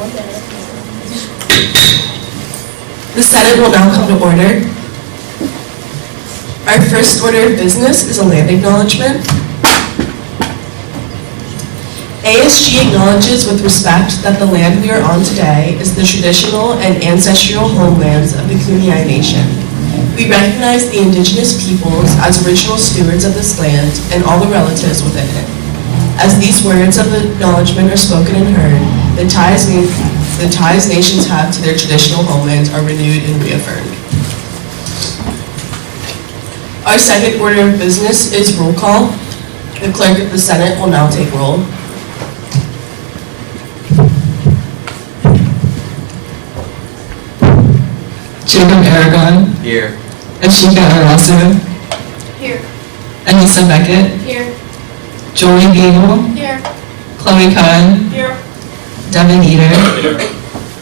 The Senate will now come to order. Our first order of business is a land acknowledgement. ASG acknowledges with respect that the land we are on today is the traditional and ancestral homelands of the Kumeyaay Nation. We recognize the indigenous peoples as original stewards of this land and all the relatives within it. As these words of acknowledgement are spoken and heard, the ties nations have to their traditional homelands are renewed and reaffirmed. Our second order of business is roll call. The clerk of the Senate will now take roll. Jacob Aragon. Here. Ashika Arasu. Here. Anissa Beckett. Here. Joey Gable. Here. Chloe Cohen. Here. Devin Eater. Here.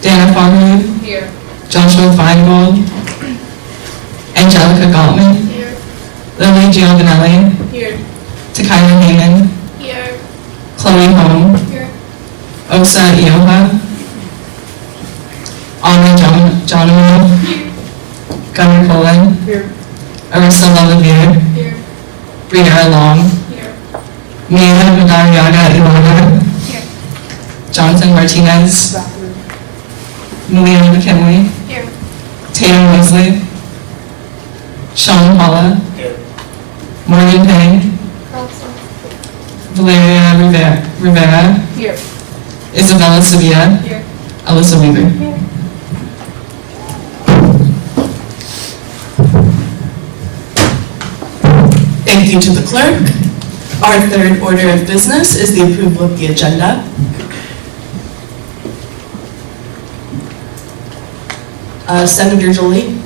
Dana Farhood. Here. Joshua Feingold. Angelica Galtman. Here. Lily Giovanelli. Here. Takaya Heyman. Here. Chloe Home. Here. Osa Ioha. Anna Jonathan. Here. Gunnar Colin. Here. Arissa Lalavere. Here. Brianna Long. Here. Mia Madariaga Ilana. Here. Jonathan Martinez. Malia McKinley. Here. Tatum Wesley. Sean Paula. Here. Morgan Payne. Carlson. Valeria Rivera. Here. Isabella Sevilla. Here. Alyssa Weaver. Here. Thank you to the clerk. Our third order of business is the approval of the agenda. Senator Jolie.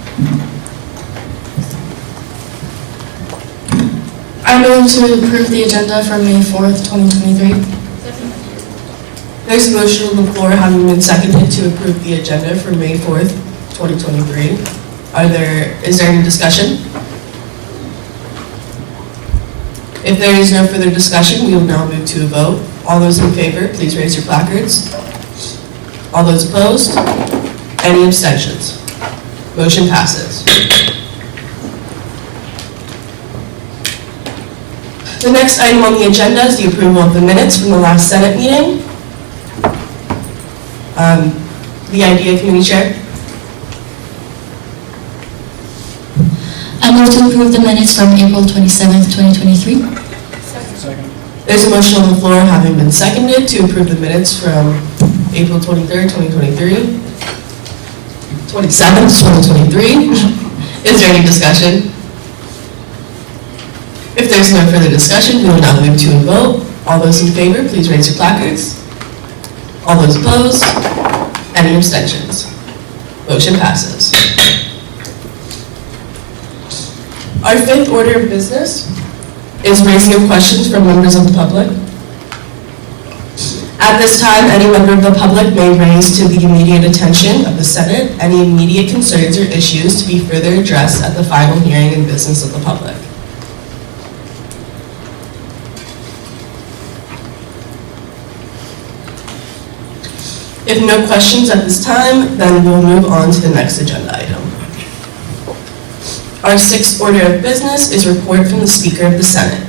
I move to approve the agenda for May 4th, 2023. There's a motion on the floor having been seconded to approve the agenda for May 4th, 2023. Is there any discussion? If there is no further discussion, we will now move to a vote. All those in favor, please raise your placards. All those opposed? Any abstentions? Motion passes. The next item on the agenda is the approval of the minutes from the last Senate meeting. The IDEA Committee Chair. I move to approve the minutes from April 27th, 2023. Second. There's a motion on the floor having been seconded to approve the minutes from April 23rd, 2023. 27th, 2023. Is there any discussion? If there's no further discussion, we will now move to a vote. All those in favor, please raise your placards. All those opposed? Any abstentions? Motion passes. Our fifth order of business is raising of questions from members of the public. At this time, any member of the public may raise to the immediate attention of the Senate any immediate concerns or issues to be further addressed at the final hearing and business of the public. If no questions at this time, then we'll move on to the next agenda item. Our sixth order of business is report from the Speaker of the Senate.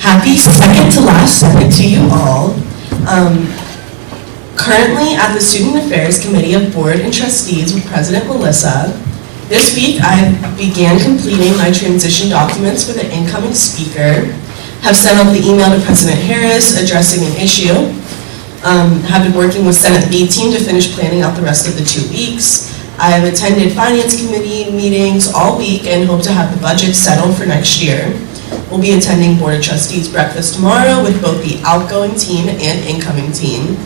Happy second to last Senate to you all. Currently at the Student Affairs Committee of Board and Trustees with President Melissa. This week I began completing my transition documents for the incoming speaker, have sent out the email to President Harris addressing an issue, have been working with Senate lead team to finish planning out the rest of the 2 weeks. I have attended Finance Committee meetings all week and hope to have the budget settled for next year. We'll be attending Board of Trustees breakfast tomorrow with both the outgoing team and incoming team,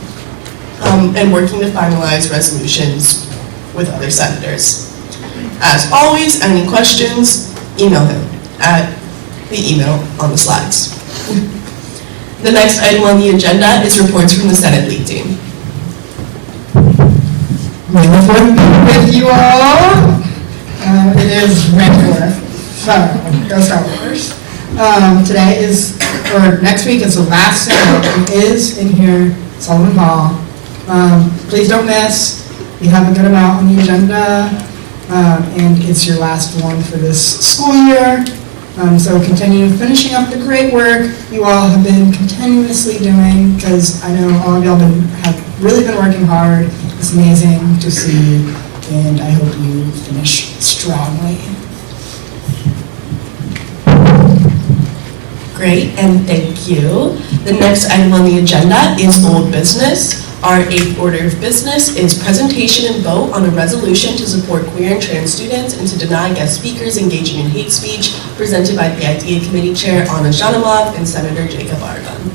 and working to finalize resolutions with other senators. As always, any questions, email him at the email on the slides. The next item on the agenda is reports from the Senate lead team. Wonderful with you all. It is regular. Girl Scout workers. Today is, or next week is the last Saturday. It is in here, Sullivan Hall. Please don't miss. We have a good amount on the agenda, and it's your last one for this school year. So continue finishing up the great work you all have been continuously doing, because I know all of y'all have really been working hard. It's amazing to see, and I hope you finish strongly. Great, and thank you. The next item on the agenda is old business. Our 8th order of business is presentation and vote on a resolution to support queer and trans students and to deny guest speakers engaging in hate speech, presented by the IDEA Committee Chair Anna Zhanamov and Senator Jacob Argon.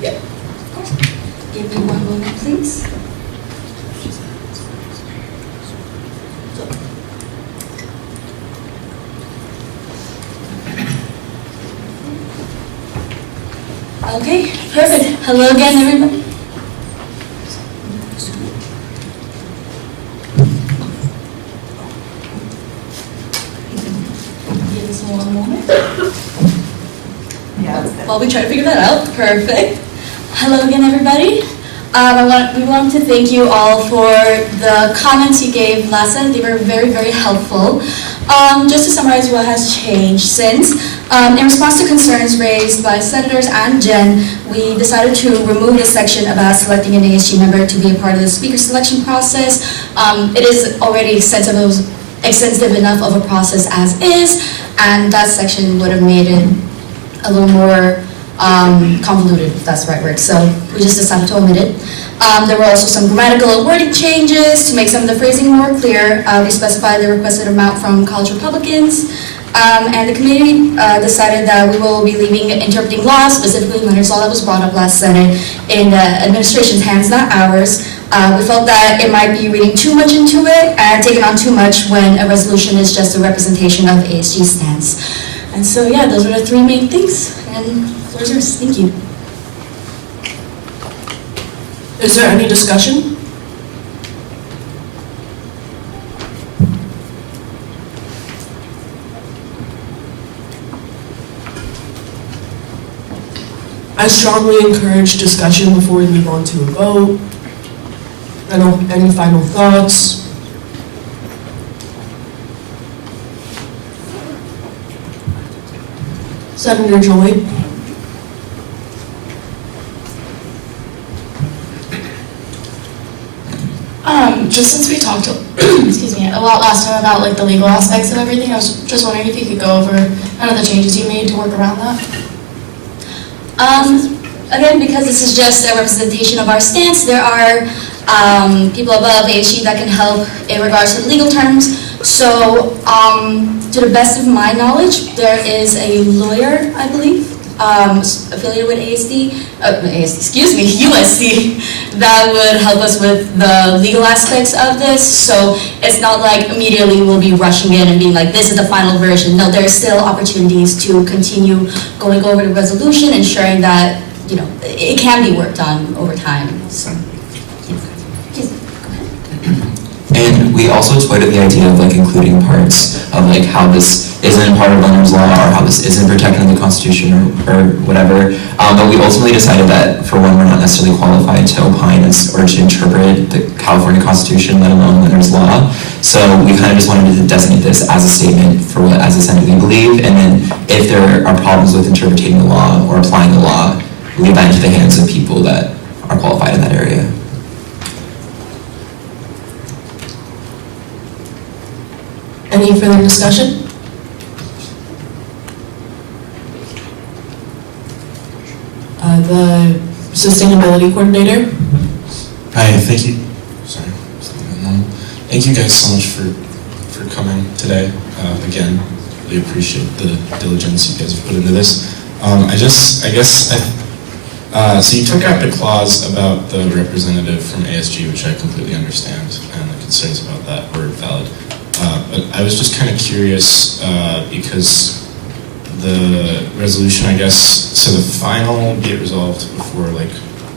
Yep. Of course. Give me one moment, please. Okay, perfect. Hello again, everybody. Give us one moment. While we try to figure that out. Perfect. Hello again, everybody. We want to thank you all for the comments you gave last time. They were very, very helpful. Just to summarize what has changed since, in response to concerns raised by senators and Jen, we decided to remove the section about selecting an ASG member to be a part of the speaker selection process. It is already extensive enough of a process as is, and that section would have made it a little more convoluted, if that's the right word. So we just decided to omit it. There were also some grammatical and wording changes to make some of the phrasing more clear. We specified the requested amount from college Republicans. And the committee decided that we will be leaving interpreting law, specifically Leonard's Law that was brought up last Senate, in the administration's hands, not ours. We felt that it might be reading too much into it and taking on too much when a resolution is just a representation of ASG stance. And so, yeah, those are the 3 main things. And floor is yours. Thank you. Is there any discussion? I strongly encourage discussion before we move on to a vote. Any final thoughts? Senator Joy? Just since we talked, excuse me, a lot last time about like the legal aspects of everything, I was just wondering if you could go over kind of the changes you made to work around that. Again, because this is just a representation of our stance, there are people above ASG that can help in regards to the legal terms. So, to the best of my knowledge, there is a lawyer, I believe, affiliated with USC, that would help us with the legal aspects of this. So it's not like immediately we'll be rushing in and being like, this is the final version. No, there's still opportunities to continue going over the resolution, ensuring that, you know, it can be worked on over time. So, yes, go ahead. And we also toyed with the idea of like including parts of like how this isn't part of Leonard's Law or how this isn't protected in the Constitution or whatever. But we ultimately decided that for one, we're not necessarily qualified to opine or to interpret the California Constitution, let alone Leonard's Law. So we kind of just wanted to designate this as a statement for what as a Senate we believe, and then if there are problems with interpreting the law or applying the law, leave that into the hands of people that are qualified in that area. Any further discussion? The Sustainability Coordinator. Hi, thank you. Sorry, thank you guys so much for coming today. Again, really appreciate the diligence you guys have put into this. So you took out the clause about the representative from ASG, which I completely understand, and the concerns about that were valid. But I was just kind of curious because the resolution, I guess, so the final be it resolved before like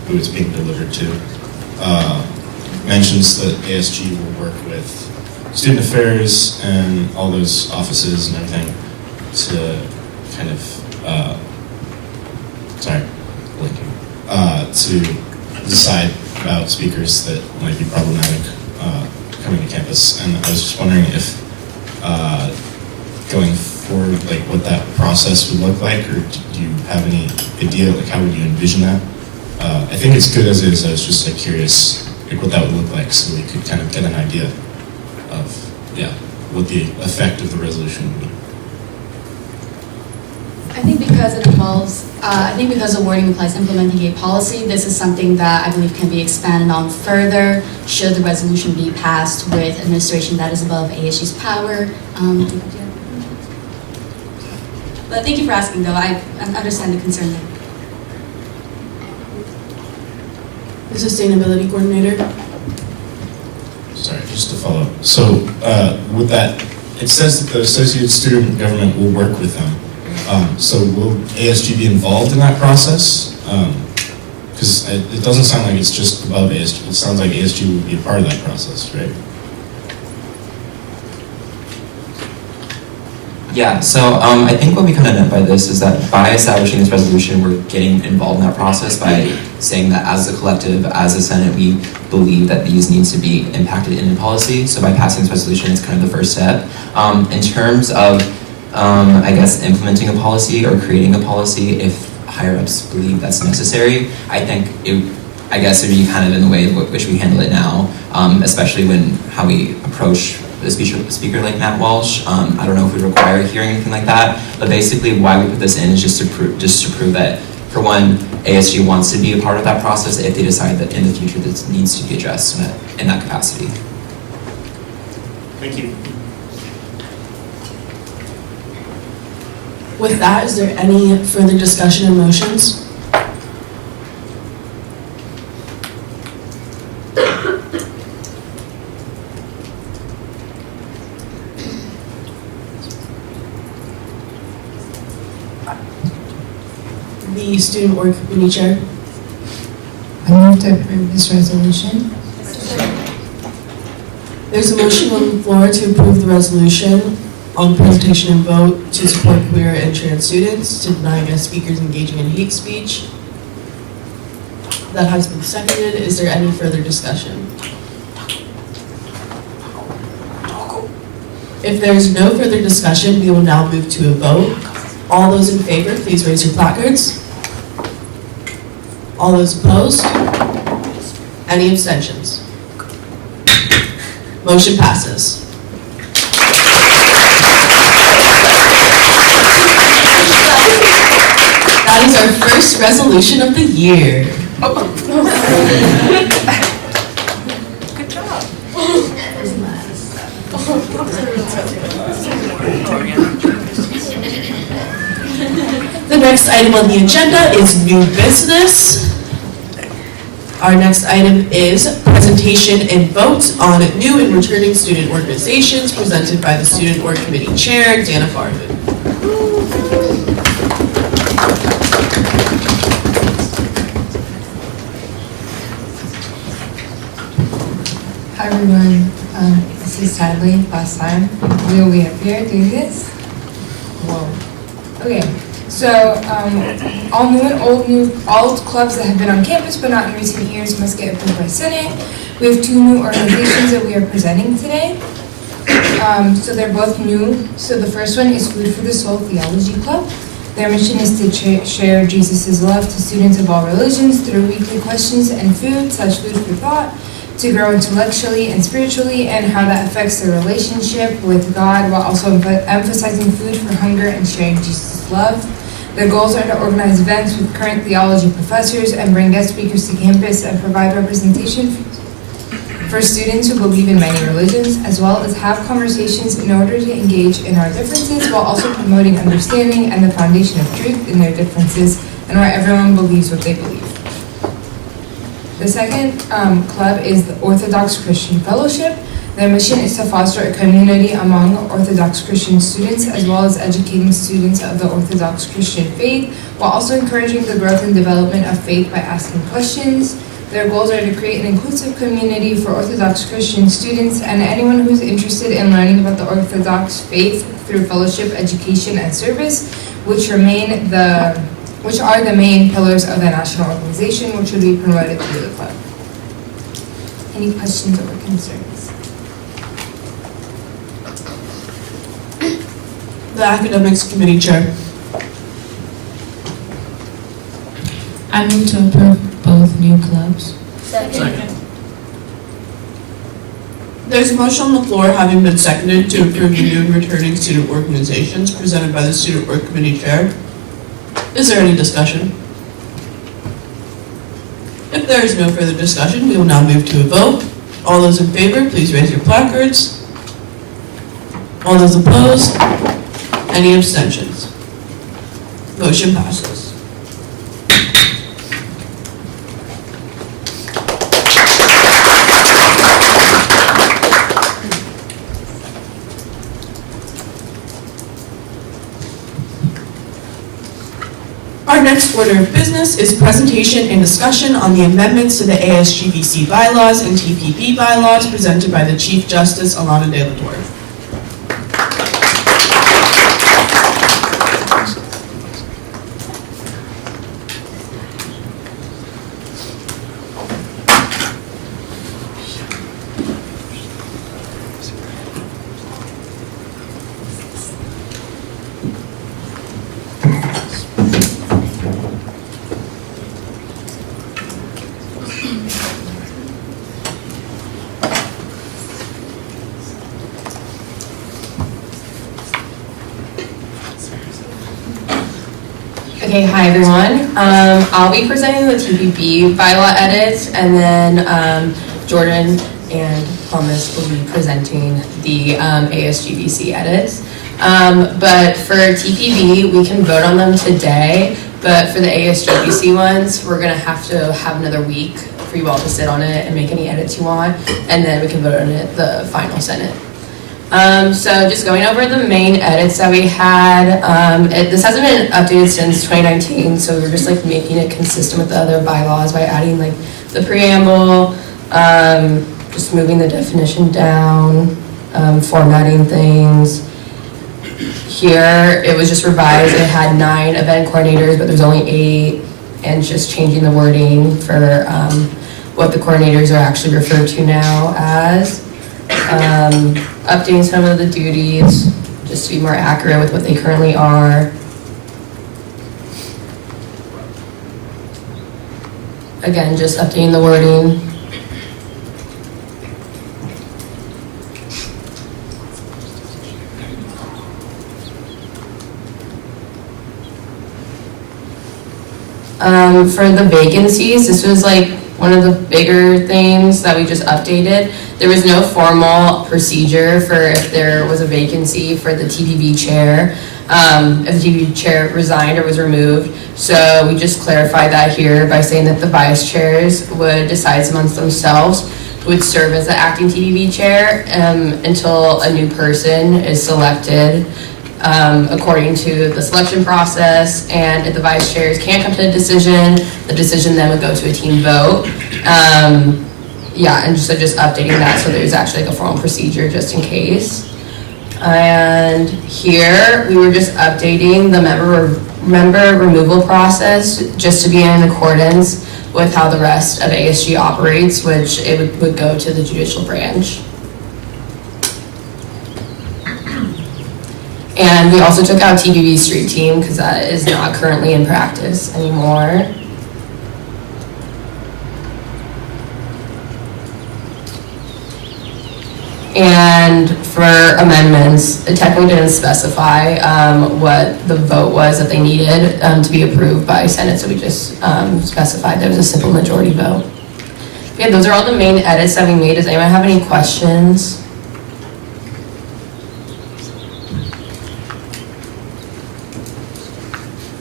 who it's being delivered to, mentions that ASG will work with student affairs and all those offices and everything to kind of, to decide about speakers that might be problematic coming to campus. And I was just wondering if going forward, like what that process would look like, or do you have any idea, like how would you envision that? I think it's good as is. I was just like curious, like what that would look like, so we could kind of get an idea of, what the effect of the resolution would be. I think because it involves, because the wording implies implementing a policy, this is something that I believe can be expanded on further should the resolution be passed with administration that is above ASG's power. But thank you for asking, though. I understand the concern there. The Sustainability Coordinator. Sorry, just to follow up. So with that, it says that the Associated Student Government will work with them. So will ASG be involved in that process? Because it doesn't sound like it's just above ASG. It sounds like ASG will be a part of that process, right? Yeah, so I think what we kind of meant by this is that by establishing this resolution, we're getting involved in that process by saying that as a collective, as a Senate, we believe that these needs to be impacted in policy. So by passing this resolution, it's kind of the first step. In terms of, I guess, implementing a policy or creating a policy, if higher-ups believe that's necessary, I think it would be kind of in the way in which we handle it now, especially when how we approach a speaker like Matt Walsh. I don't know if we require a hearing or anything like that, but basically why we put this in is just to prove that, for one, ASG wants to be a part of that process if they decide that in the future this needs to be addressed in that capacity. Thank you. With that, is there any further discussion or motions? The Student Work Committee Chair. I move to approve this resolution. There's a motion on the floor to approve the resolution on presentation and vote to support queer and trans students, to deny guest speakers engaging in hate speech. That has been seconded. Is there any further discussion? If there's no further discussion, we will now move to a vote. All those in favor, please raise your placards. All those opposed? Any abstentions? Motion passes. That is our first resolution of the year. Good job. The next item on the agenda is new business. Our next item is presentation and vote on new and returning student organizations presented by the Student Org Committee Chair, Dana Farhood. Hi everyone, this is sadly last time we will be up here doing this. Whoa. Okay, so all new and all clubs that have been on campus but not in recent years must get approved by Senate. We have two new organizations that we are presenting today. So they're both new. So the first one is Food for the Soul Theology Club. Their mission is to share Jesus' love to students of all religions through weekly questions and food, such food for thought, to grow intellectually and spiritually, and how that affects their relationship with God, while also emphasizing food for hunger and sharing Jesus' love. Their goals are to organize events with current theology professors and bring guest speakers to campus and provide representation for students who believe in many religions, as well as have conversations in order to engage in our differences while also promoting understanding and the foundation of truth in their differences, and where everyone believes what they believe. The second club is the Orthodox Christian Fellowship. Their mission is to foster a community among Orthodox Christian students, as well as educating students of the Orthodox Christian faith, while also encouraging the growth and development of faith by asking questions. Their goals are to create an inclusive community for Orthodox Christian students and anyone who's interested in learning about the Orthodox faith through fellowship, education, and service, which are the main pillars of the national organization, which will be promoted through the club. Any questions or concerns? The Academics Committee Chair. I move to approve both new clubs. There's a motion on the floor having been seconded to approve the new and returning student organizations presented by the Student Work Committee Chair. Is there any discussion? If there is no further discussion, we will now move to a vote. All those in favor, please raise your placards. All those opposed? Any abstentions? Motion passes. Our next order of business is presentation and discussion on the amendments to the ASGBC bylaws and TPP bylaws presented by the Chief Justice Alana De La Torre. Okay, hi everyone. I'll be presenting the TPP bylaw edits, and then Jordan and Thomas will be presenting the ASGBC edits. But for TPP, we can vote on them today, but for the ASGBC ones, we're gonna have to have another week for you all to sit on it and make any edits you want, and then we can vote on it the final Senate. So just going over the main edits that we had, this hasn't been updated since 2019, so we're just like making it consistent with the other bylaws by adding like the preamble, just moving the definition down, formatting things. Here, it was just revised, it had 9 event coordinators, but there's only 8, and just changing the wording for what the coordinators are actually referred to now as. Updating some of the duties just to be more accurate with what they currently are. Again, just updating the wording. For the vacancies, this was like one of the bigger things that we just updated. There was no formal procedure for if there was a vacancy for the TPB chair, if the TPB chair resigned or was removed. So we just clarified that here by saying that the vice chairs would decide amongst themselves who would serve as the acting TPB chair until a new person is selected according to the selection process. And if the vice chairs can't come to a decision, the decision then would go to a team vote. Yeah, and so just updating that so there's actually like a formal procedure just in case. And here we were just updating the member removal process just to be in accordance with how the rest of ASG operates, which it would go to the judicial branch. And we also took out TPB street team because that is not currently in practice anymore. And for amendments, it technically didn't specify what the vote was that they needed to be approved by Senate, so we just specified there was a simple majority vote. Yeah, those are all the main edits that we made. Does anyone have any questions?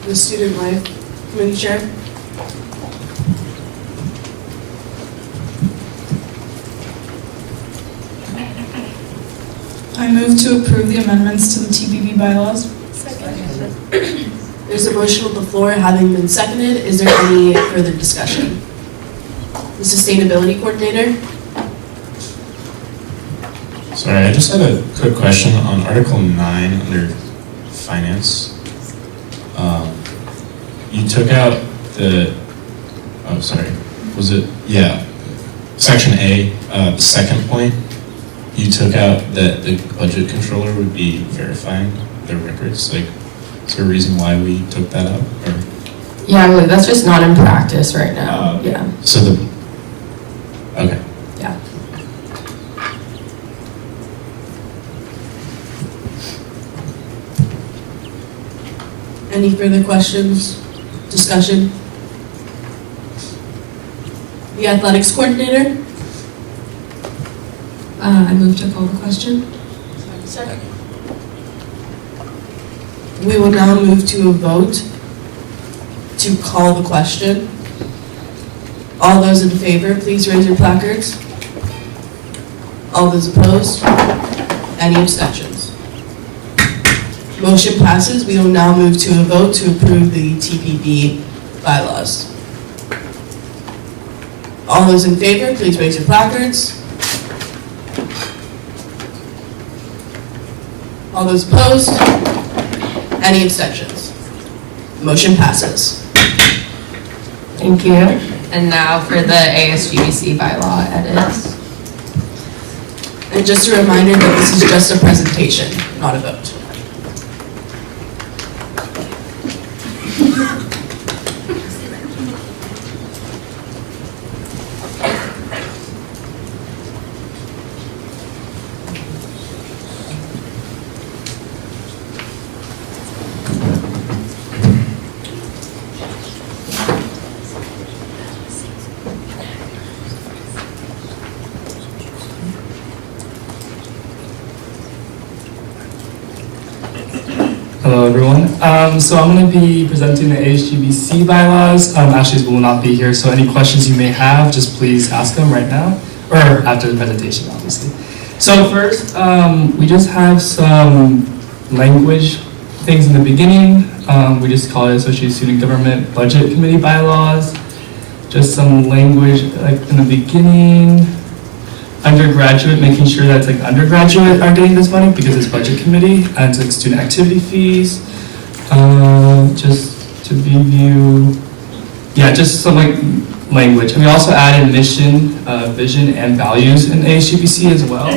The Student Life Committee Chair. move to approve the amendments to the TPB bylaws. There's a motion on the floor having been seconded. Is there any further discussion? The Sustainability Coordinator? Sorry, I just had a quick question on Article 9 under Finance. You took out Section A, the second point. You took out that the budget controller would be verifying the records. Like, is there a reason why we took that out? Or? Yeah, I believe that's just not in practice right now. Yeah. So okay. Yeah. Any further questions, discussion? The Athletics Coordinator? I move to call the question. We will now move to a vote to call the question. All those in favor, please raise your placards. All those opposed? Any abstentions? Motion passes. We will now move to a vote to approve the TPB bylaws. All those in favor, please raise your placards. All those opposed? Any abstentions? Motion passes. Thank you. And now for the ASGBC bylaw edits. And just a reminder that this is just a presentation, not a vote. Hello everyone. So I'm going to be presenting the ASGBC bylaws. Ashley will not be here, so any questions you may have, just please ask them right now, or after the presentation, obviously. So first, we just have some language things in the beginning. We just call it Associated Student Government Budget Committee bylaws. Just some language like in the beginning. Undergraduate, making sure that like undergraduate are getting this money because it's budget committee, and it's like student activity fees. Just to review, yeah, just some like language. And we also added mission, vision, and values in ASGBC as well.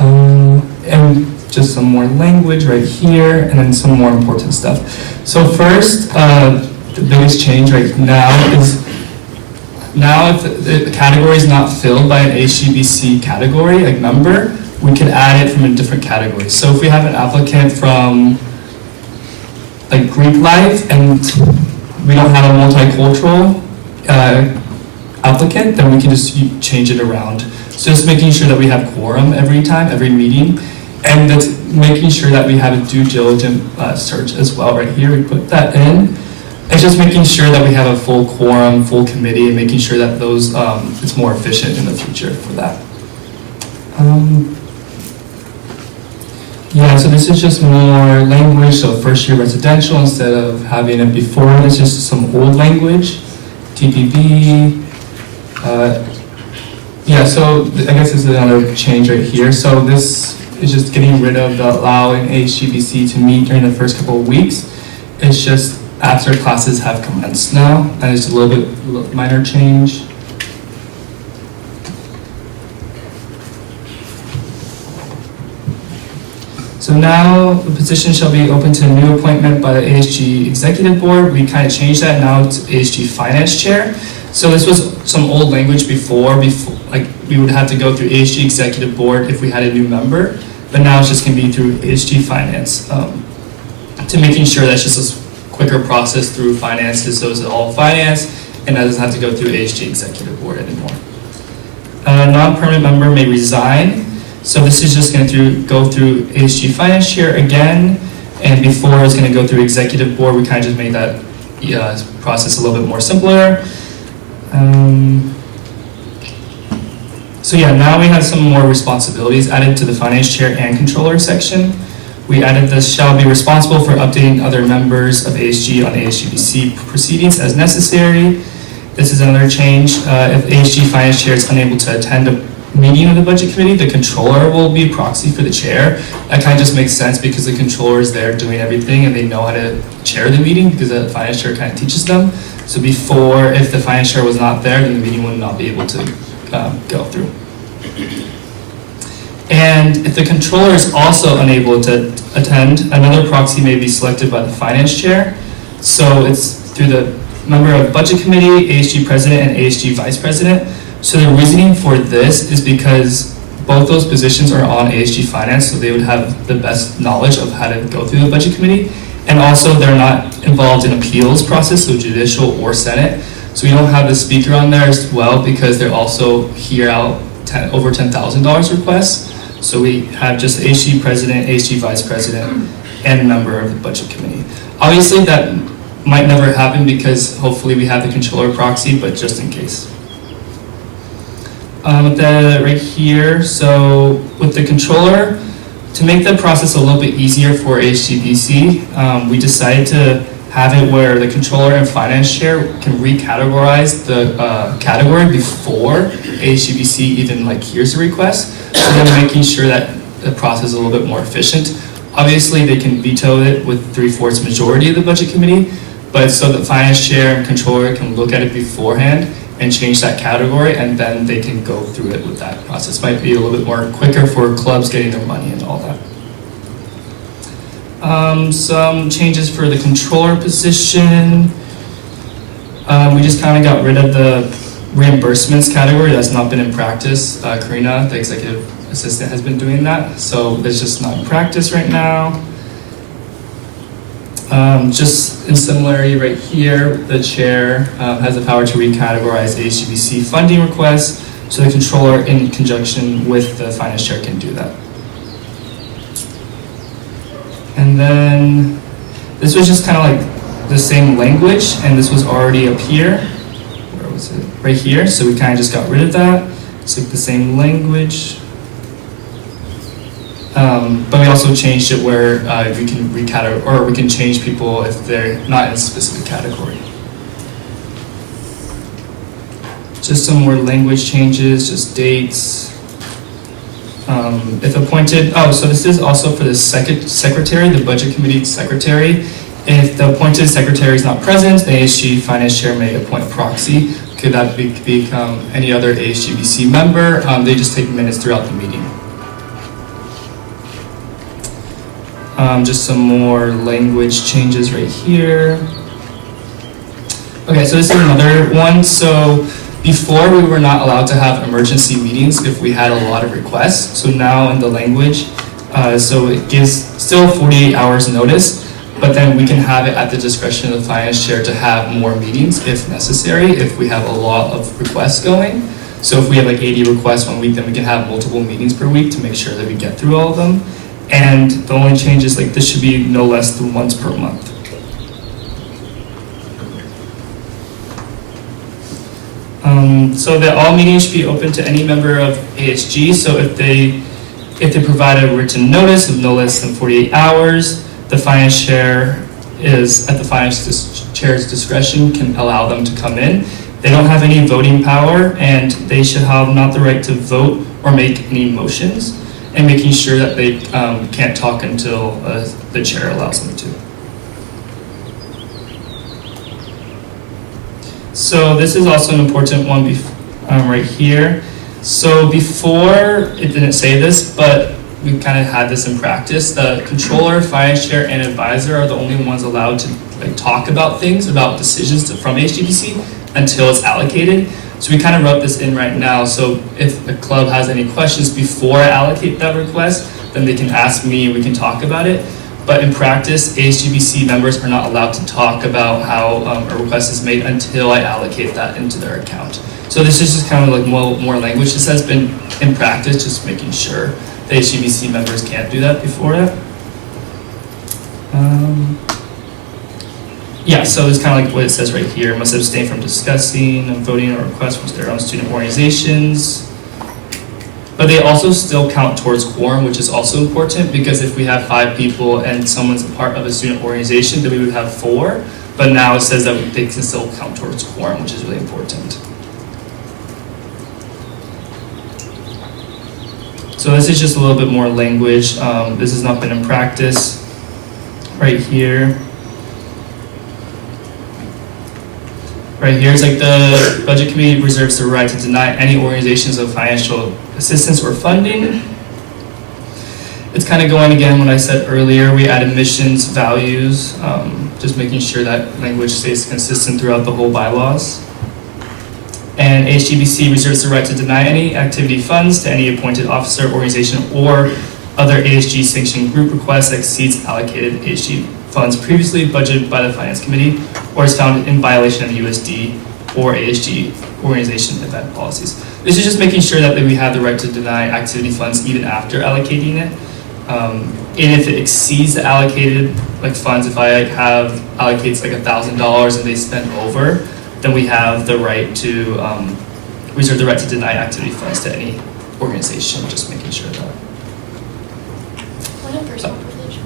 And just some more language right here, and then some more important stuff. So first, the biggest change right now is if the category is not filled by an HGBC category, like member, we can add it from a different category. So if we have an applicant from like Greek life and we don't have a multicultural applicant, then we can just change it around. So just making sure that we have quorum every time, every meeting, and that's making sure that we have a due diligence search as well. Right here, we put that in. It's just making sure that we have a full quorum, full committee, and making sure that those it's more efficient in the future for that. Yeah, so this is just more language. So first year residential instead of having it before. It's just some old language, TPB. Yeah, so I guess this is another change right here. So this is just getting rid of the allowing HGBC to meet during the first couple of weeks. It's just after classes have commenced now, and it's a little bit minor change. So now the position shall be open to new appointment by the ASG Executive Board. We kind of changed that now to ASG Finance Chair. So this was some old language before like we would have to go through ASG Executive Board if we had a new member, but now it's just going to be through ASG Finance to making sure that's just a quicker process through finances, so it's all finance, and that doesn't have to go through ASG Executive Board anymore. A non-permanent member may resign, so this is just going to go through ASG Finance Chair again, and before it's going to go through Executive Board. We kind of just made that So yeah, now we have some more responsibilities added to the finance chair and controller section. We added this shall be responsible for updating other members of ASG on ASGBC proceedings as necessary. This is another change. If ASG finance chair is unable to attend a meeting of the budget committee, the controller will be proxy for the chair. That kind of just makes sense because the controller is there doing everything and they know how to chair the meeting because the finance chair kind of teaches them. So before, if the finance chair was not there, then the meeting would not be able to go through. And if the controller is also unable to attend, another proxy may be selected by the finance chair. So it's through the member of budget committee, ASG president, and ASG vice president. So the reasoning for this is because both those positions are on ASG finance, so they would have the best knowledge of how to go through the budget committee. And also they're not involved in appeals process, so judicial or Senate. So we don't have the speaker on there as well because they're also hear out over $10,000 requests. So we have just ASG president, ASG vice president, and a member of the budget committee. Obviously that might never happen because hopefully we have the controller proxy, but just in case. Right here, so with the controller, to make the process a little bit easier for ASGBC, we decided to have it where the controller and finance chair can recategorize the category before ASGBC even hears the request. So then making sure that the process is a little bit more efficient. Obviously, they can veto it with 3/4 majority of the budget committee, but so the finance chair and controller can look at it beforehand and change that category, and then they can go through it with that process. Might be a little bit more quicker for clubs getting their money and all that. Some changes for the controller position. We just kind of got rid of the reimbursements category. That's not been in practice. Karina, the executive assistant, has been doing that, so it's just not in practice right now. Just in similarity right here, the chair has the power to recategorize ASGBC funding requests, so the controller in conjunction with the finance chair can do that. And then this was just kind of like the same language, and this was already up here. Where was it? Right here, so we kind of just got rid of that. It's like the same language. But we also changed it where we can recategorize, or we can change people if they're not in a specific category. Just some more language changes, just dates. If appointed, so this is also for the secretary, the budget committee secretary. If the appointed secretary is not present, the ASG finance chair may appoint a proxy. Could that become any other ASGBC member? They just take minutes throughout the meeting. Just some more language changes right here. Okay, so this is another one. So before we were not allowed to have emergency meetings if we had a lot of requests. So now in the language, so it gives still 48 hours notice, but then we can have it at the discretion of the finance chair to have more meetings if necessary, if we have a lot of requests going. So if we have 80 requests 1 week, then we can have multiple meetings per week to make sure that we get through all of them. And the only change is this should be no less than once per month. So that all meetings should be open to any member of ASG. So if they provide a written notice of no less than 48 hours, the finance chair is at the finance chair's discretion can allow them to come in. They don't have any voting power, and they should have not the right to vote or make any motions, and making sure that they can't talk until the chair allows them to. So this is also an important one right here. So before, it didn't say this, but we kind of had this in practice. The controller, finance chair, and advisor are the only ones allowed to talk about things, about decisions from ASGBC until it's allocated. So we kind of wrote this in right now. So if the club has any questions before I allocate that request, then they can ask me and we can talk about it. But in practice, ASGBC members are not allowed to talk about how a request is made until I allocate that into their account. So this is just kind of more language. This has been in practice, just making sure the ASGBC members can't do that before that. Yeah, so it's kind of like what it says right here. Must abstain from discussing and voting on requests from their own student organizations. But they also still count towards quorum, which is also important, because if we have 5 people and someone's a part of a student organization, then we would have 4. But now it says that they can still count towards quorum, which is really important. So this is just a little bit more language. This has not been in practice. Right here. Right here is like the Budget Committee reserves the right to deny any organizations of financial assistance or funding. It's kind of going again what I said earlier. We added missions, values, just making sure that language stays consistent throughout the whole bylaws. And ASGBC reserves the right to deny any activity funds to any appointed officer, organization, or other ASG sanctioned group requests that exceeds allocated ASG funds previously budgeted by the Finance Committee or is found in violation of USD or ASG organization event policies. This is just making sure that we have the right to deny activity funds even after allocating it. And if it exceeds the allocated funds, if I have allocates like $1,000 and they spend over, then we have the right to reserve the right to deny activity funds to any organization, just making sure that. What a personal privilege.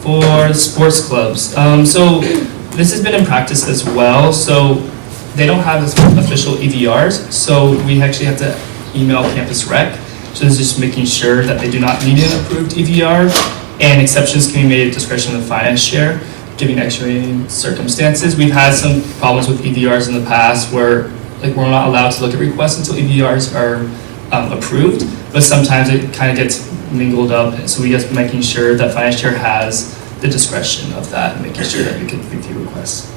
For sports clubs, so this has been in practice as well, so they don't have official EVRs, so we actually have to email Campus Rec. So this is just making sure that they do not need an approved EVR, and exceptions can be made at discretion of the finance chair, given extraordinary circumstances. We've had some problems with EVRs in the past where we're not allowed to look at requests until EVRs are approved, but sometimes it kind of gets mingled up, so we just making sure that finance chair has the discretion of that and making sure that we can review requests.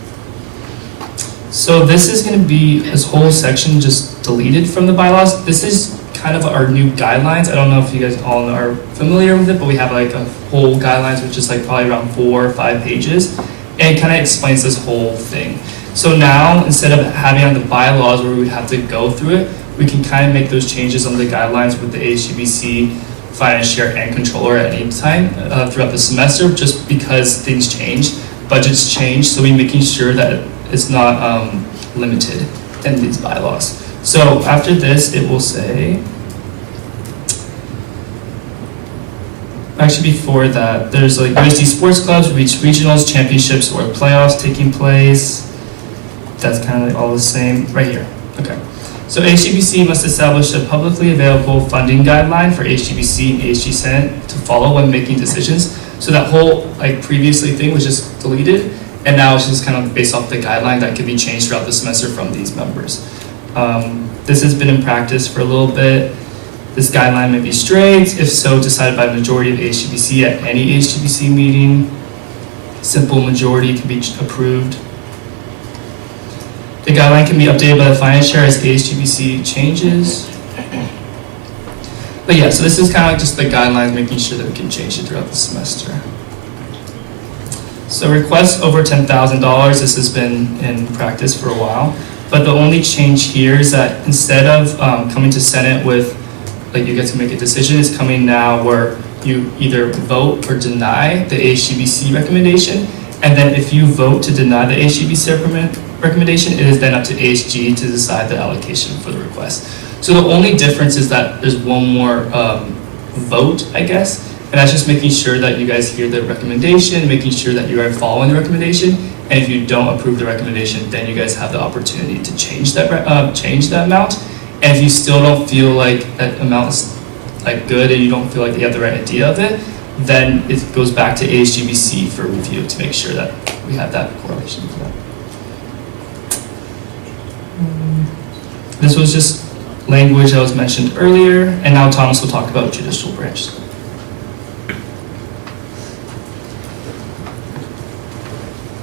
So this is going to be this whole section just deleted from the bylaws. This is kind of our new guidelines. I don't know if you guys all are familiar with it, but we have like a whole guidelines which is like probably around 4 or 5 pages, and it kind of explains this whole thing. So now instead of having on the bylaws where we would have to go through it, we can kind of make those changes on the guidelines with the ASGBC finance chair and controller at any time throughout the semester, just because things change, budgets change, so we're making sure that it's not limited in these bylaws. So after this, it will say, actually before that, there's like USD sports clubs, reach regionals, championships, or playoffs taking place. That's kind of like all the same right here. Okay. So ASGBC must establish a publicly available funding guideline for ASGBC and ASG Senate to follow when making decisions. So that whole previously thing was just deleted, and now it's just kind of based off the guideline that can be changed throughout the semester from these members. This has been in practice for a little bit. This guideline may be straight, if so decided by a majority of ASGBC at any ASGBC meeting. Simple majority can be approved. The guideline can be updated by the finance chair as ASGBC changes. But yeah, so this is kind of like just the guidelines, making sure that we can change it throughout the semester. So requests over $10,000, this has been in practice for a while. But the only change here is that instead of coming to Senate with, you get to make a decision, it's coming now where you either vote or deny the ASGBC recommendation. And then if you vote to deny the ASGBC recommendation, it is then up to ASG to decide the allocation for the request. So the only difference is that there's one more vote, I guess, and that's just making sure that you guys hear the recommendation, making sure that you are following the recommendation, and if you don't approve the recommendation, then you guys have the opportunity to change that amount. And if you still don't feel like that amount is good and you don't feel like you have the right idea of it, then it goes back to ASGBC for review to make sure that we have that correlation with that. This was just language that was mentioned earlier, and now Thomas will talk about judicial branch.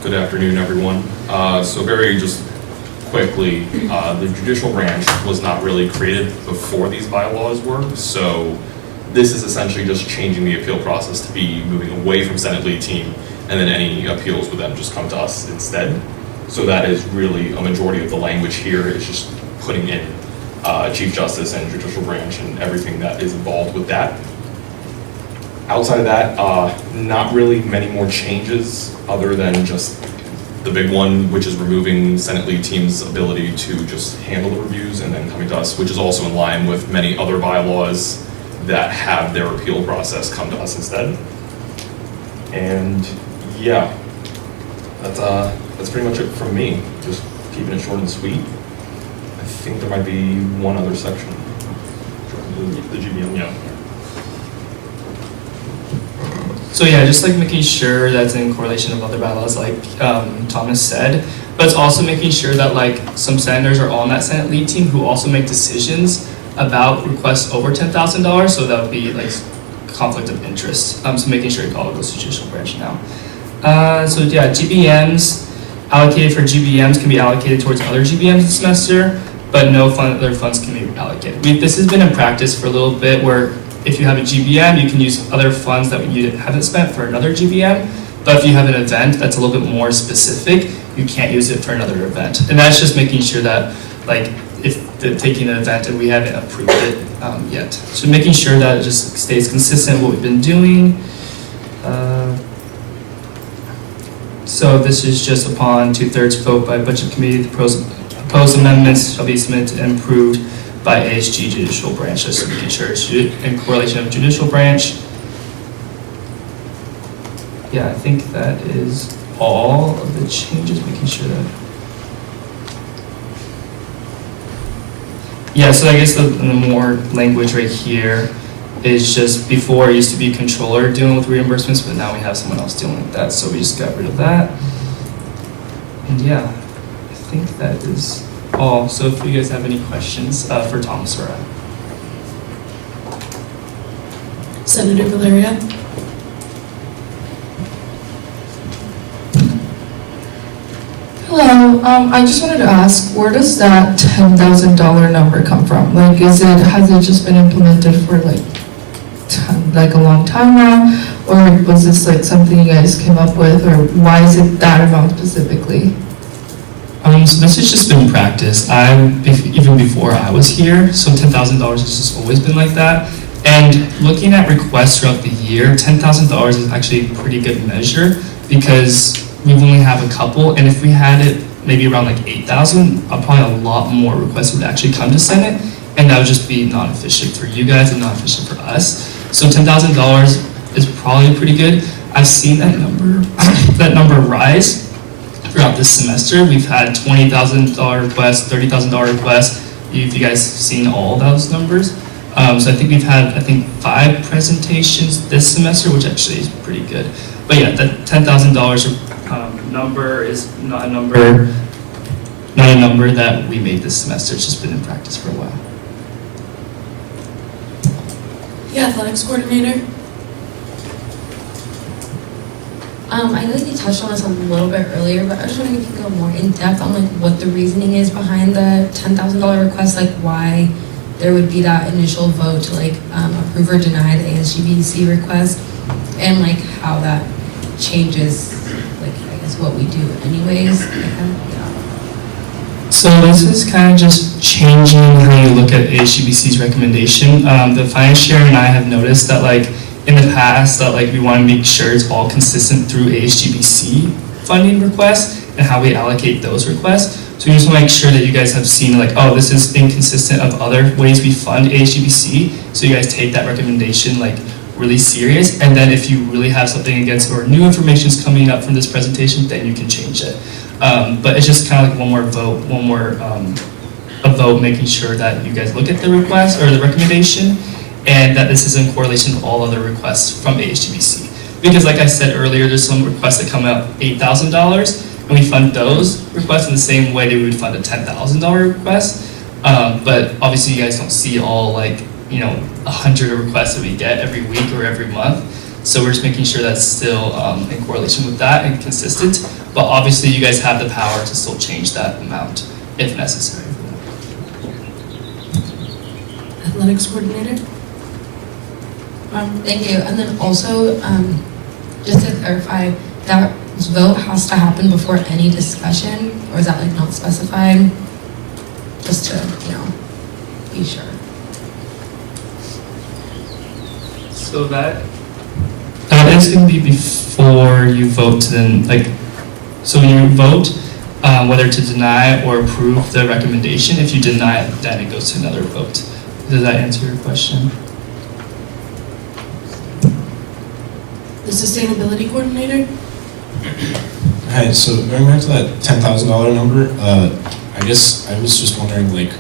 Good afternoon, everyone. So very just quickly, the judicial branch was not really created before these bylaws were, so this is essentially just changing the appeal process to be moving away from Senate lead team, and then any appeals would then just come to us instead. So that is really a majority of the language here is just putting in Chief Justice and judicial branch and everything that is involved with that. Outside of that, not really many more changes other than just the big one, which is removing Senate lead team's ability to just handle the reviews and then coming to us, which is also in line with many other bylaws that have their appeal process come to us instead. And yeah, that's pretty much it from me. Just keeping it short and sweet. I think there might be one other section. The GBM, yeah. So yeah, just like making sure that's in correlation of other bylaws, like Thomas said, but it's also making sure that like some senators are on that Senate lead team who also make decisions about requests over $10,000. So that would be like conflict of interest. So making sure it all goes to judicial branch now. So yeah, GBMs allocated for GBMs can be allocated towards other GBMs this semester, but no other funds can be allocated. This has been in practice for a little bit where if you have a GBM, you can use other funds that you haven't spent for another GBM, but if you have an event that's a little bit more specific, you can't use it for another event. And that's just making sure that, like, if they're taking an event and we haven't approved it yet. So making sure that it just stays consistent with what we've been doing. So this is just upon 2/3 vote by budget committee, the proposed amendments shall be submitted and approved by ASG judicial branch, just making sure it's in correlation of judicial branch. Yeah, I think that is all of the changes, making sure that. Yeah, so I guess the more language right here is just before it used to be controller dealing with reimbursements, but now we have someone else dealing with that, so we just got rid of that. And yeah, I think that is all. So if you guys have any questions for Thomas or I. Senator Valeria? Hello, I just wanted to ask, where does that $10,000 number come from? Like, has it just been implemented for like a long time now? Or was this like something you guys came up with, or why is it that amount specifically? So this has just been practice. Even before I was here, so $10,000 has just always been like that. And looking at requests throughout the year, $10,000 is actually a pretty good measure because we only have a couple, and if we had it maybe around like 8,000, probably a lot more requests would actually come to Senate, and that would just be not efficient for you guys and not efficient for us. So $10,000 is probably pretty good. I've seen that number rise throughout this semester. We've had $20,000 requests, $30,000 requests. If you guys have seen all those numbers. So I think we've had, 5 presentations this semester, which actually is pretty good. But yeah, that $10,000 number is not a number that we made this semester. It's just been in practice for a while. Yeah, athletics coordinator? I know you touched on this a little bit earlier, but I was wondering if you could go more in depth on like what the reasoning is behind the $10,000 request, like why there would be that initial vote to like approve or deny the ASGBC request, and like how that changes like I guess what we do anyways. So this is kind of just changing how you look at ASGBC's recommendation. The finance chair and I have noticed that like in the past that like we want to make sure it's all consistent through ASGBC funding requests and how we allocate those requests. So we just want to make sure that you guys have seen like, oh, this is inconsistent of other ways we fund ASGBC. So you guys take that recommendation like really serious. And then if you really have something against or new information is coming up from this presentation, then you can change it. But it's just kind of like one more vote, a vote making sure that you guys look at the request or the recommendation and that this is in correlation with all other requests from ASGBC. Because like I said earlier, there's some requests that come out $8,000 and we fund those requests in the same way that we would fund a $10,000 request. But obviously you guys don't see all like, 100 requests that we get every week or every month. So we're just making sure that's still in correlation with that and consistent. But obviously you guys have the power to still change that amount if necessary. Athletics coordinator? Thank you. And then also, just to clarify, that vote has to happen before any discussion, or is that like not specified? Just to, be sure. So that is going to be before you vote to then So you vote whether to deny or approve the recommendation. If you deny it, then it goes to another vote. Does that answer your question? The Sustainability Coordinator? Hi, so going back to that $10,000 number, I guess I was just wondering, like,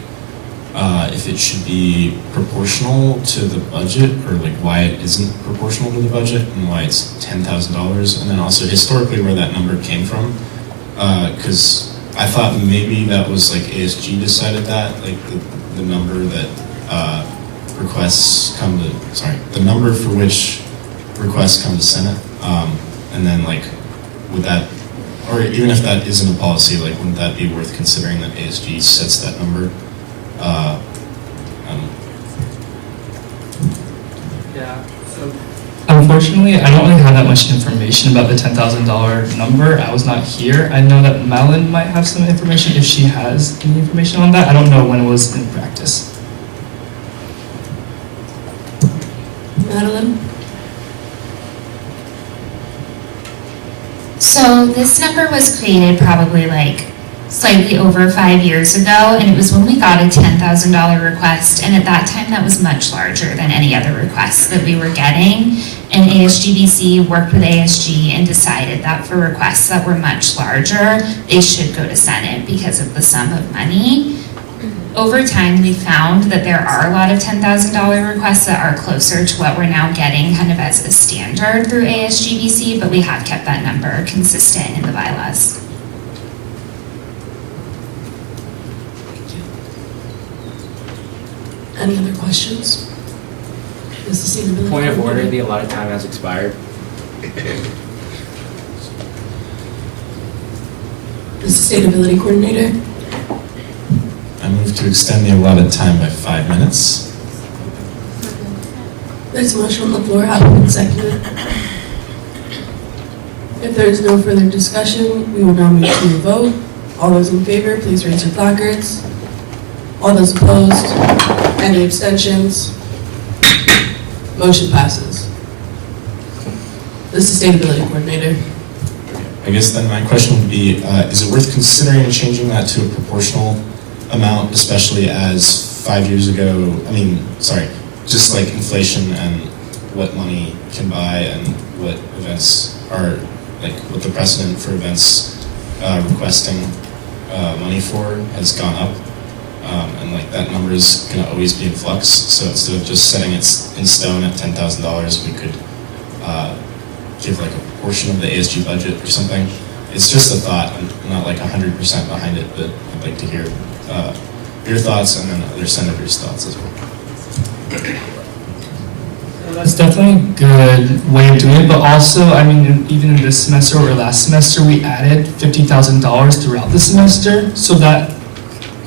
if it should be proportional to the budget, or like why it isn't proportional to the budget, and why it's $10,000, and then also historically where that number came from, because I thought maybe that was like ASG decided that, like the number that requests come to, the number for which requests come to Senate, and then like, would that, or even if that isn't a policy, like wouldn't that be worth considering that ASG sets that number? Yeah. So unfortunately, I don't really have that much information about the $10,000 number. I was not here. I know that Madeline might have some information if she has any information on that. I don't know when it was in practice. Madeline? So this number was created probably like slightly over 5 years ago, and it was when we got a $10,000 request, and at that time that was much larger than any other requests that we were getting. And ASGBC worked with ASG and decided that for requests that were much larger, they should go to Senate because of the sum of money. Over time, we found that there are a lot of $10,000 requests that are closer to what we're now getting kind of as a standard through ASGBC, but we have kept that number consistent in the bylaws. Any other questions? The Sustainability Point of order, Coordinator? the allotted time has expired. The Sustainability Coordinator? I move to extend the allotted time by 5 minutes. There's a motion on the floor, have been seconded. If there is no further discussion, we will now move to a vote. All those in favor, please raise your placards. All those opposed? Any abstentions? Motion passes. The Sustainability Coordinator. I guess then my question would be, is it worth considering changing that to a proportional amount, especially as 5 years ago, just like inflation and what money can buy and what events are, like what the precedent for events requesting money for has gone up. And like that number is going to always be in flux. So instead of just setting it in stone at $10,000, we could give like a portion of the ASG budget or something. It's just a thought. I'm not like 100% behind it, but I'd like to hear your thoughts and then other senators' thoughts as well. That's definitely a good way of doing it, but also, I mean, even in this semester or last semester, we added $50,000 throughout the semester, so that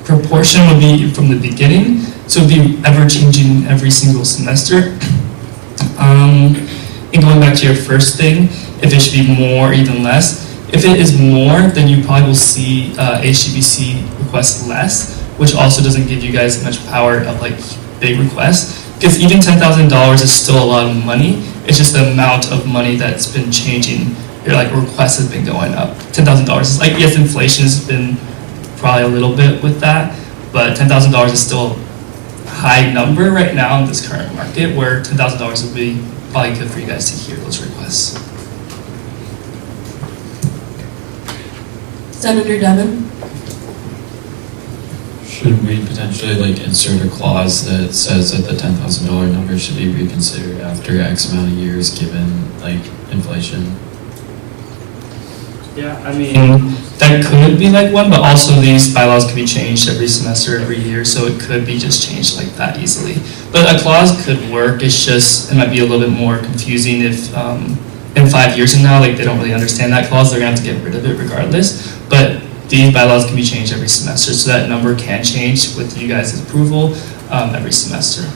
proportion would be from the beginning, so it would be ever changing every single semester. And going back to your first thing, if it should be more or even less, if it is more, then you probably will see HGBC request less, which also doesn't give you guys much power of like big requests, because even $10,000 is still a lot of money. It's just the amount of money that's been changing. Your like requests has been going up. $10,000 is like, yes, inflation has been probably a little bit with that, but $10,000 is still a high number right now in this current market, where $10,000 would be probably good for you guys to hear those requests. Senator Devon? Should we potentially like insert a clause that says that the $10,000 number should be reconsidered after X amount of years given like inflation? Yeah, I mean, that could be like one, but also these bylaws can be changed every semester, every year, so it could be just changed like that easily. But a clause could work, it's just, it might be a little bit more confusing if in 5 years from now, like they don't really understand that clause, they're gonna have to get rid of it regardless. But these bylaws can be changed every semester, so that number can change with you guys' approval every semester.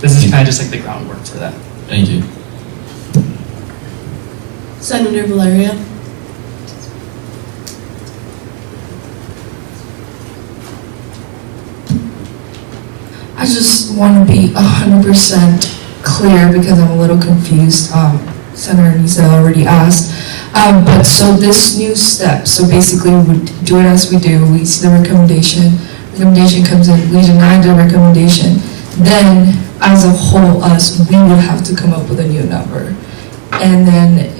This is kind of just like the groundwork for that. Thank you. Senator Valeria? I just want to be 100% clear because I'm a little confused. Senator Nisa already asked. But so this new step, so basically we do it as we do, we see the recommendation comes in, we deny the recommendation, then as a whole, we would have to come up with a new number. And then,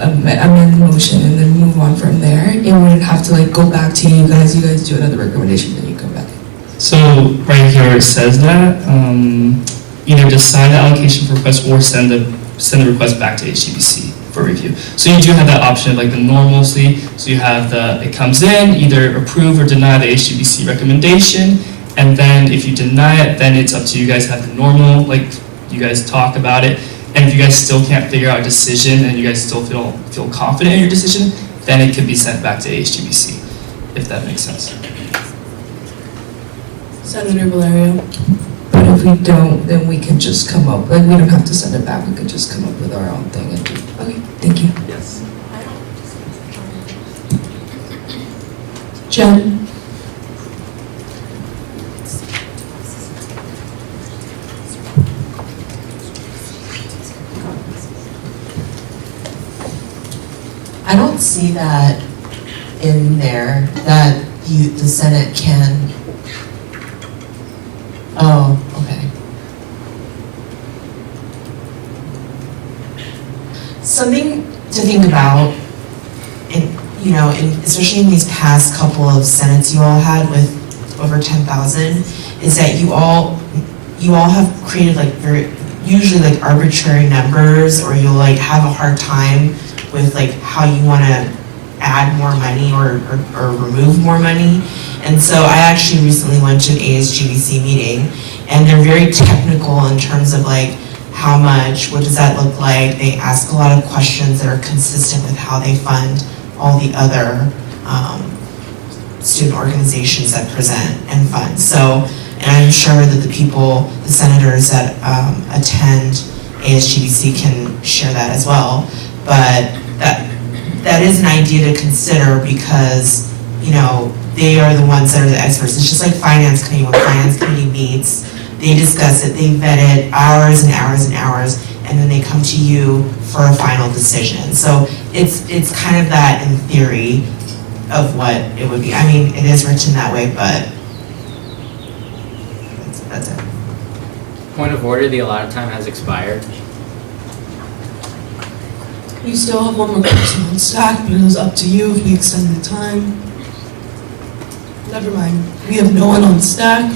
amend the motion and then move on from there. It wouldn't have to go back to you guys do another recommendation, then you come back. So right here it says that either decide the allocation request or send the request back to HGBC for review. So you do have that option of the normalcy. So you have it comes in, either approve or deny the HGBC recommendation, and then if you deny it, then it's up to you guys to have the normal, you guys talk about it. And if you guys still can't figure out a decision and you guys still feel confident in your decision, then it could be sent back to HGBC, if that makes sense. Senator Valerio. But if we don't, then we can just come up, we don't have to send it back, we can just come up with our own thing and do, okay, thank you. Yes. Jen. I don't see that in there, that the Senate can, oh, okay. Something to think about, especially in these past couple of Senates you all had with over 10,000, is that you all have created usually arbitrary numbers, or you'll have a hard time with how you want to add more money or remove more money. And so I actually recently went to an ASGBC meeting, and they're very technical in terms of how much, what does that look like. They ask a lot of questions that are consistent with how they fund all the other student organizations that present and fund. So, and I'm sure that the senators that attend ASGBC can share that as well. But that is an idea to consider, because they are the ones that are the experts. It's just like finance committee. When finance committee meets, they discuss it, they vet it hours and hours and hours, and then they come to you for a final decision. So it's kind of that in theory of what it would be. I mean, it is written that way, but that's it. Point of order, the allotted time has expired. You still have one more person on stack, but it was up to you if we extend the time. Never mind. We have no one on stack.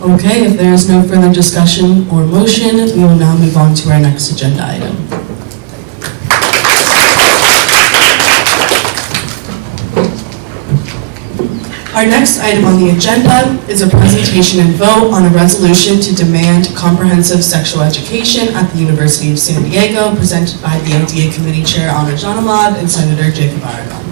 Okay, if there is no further discussion or motion, we will now move on to our next agenda item. Our next item on the agenda is a presentation and vote on a resolution to demand comprehensive sexual education at the University of San Diego, presented by the NDA Committee Chair Anna Janamad and Senator Jacob Aragon.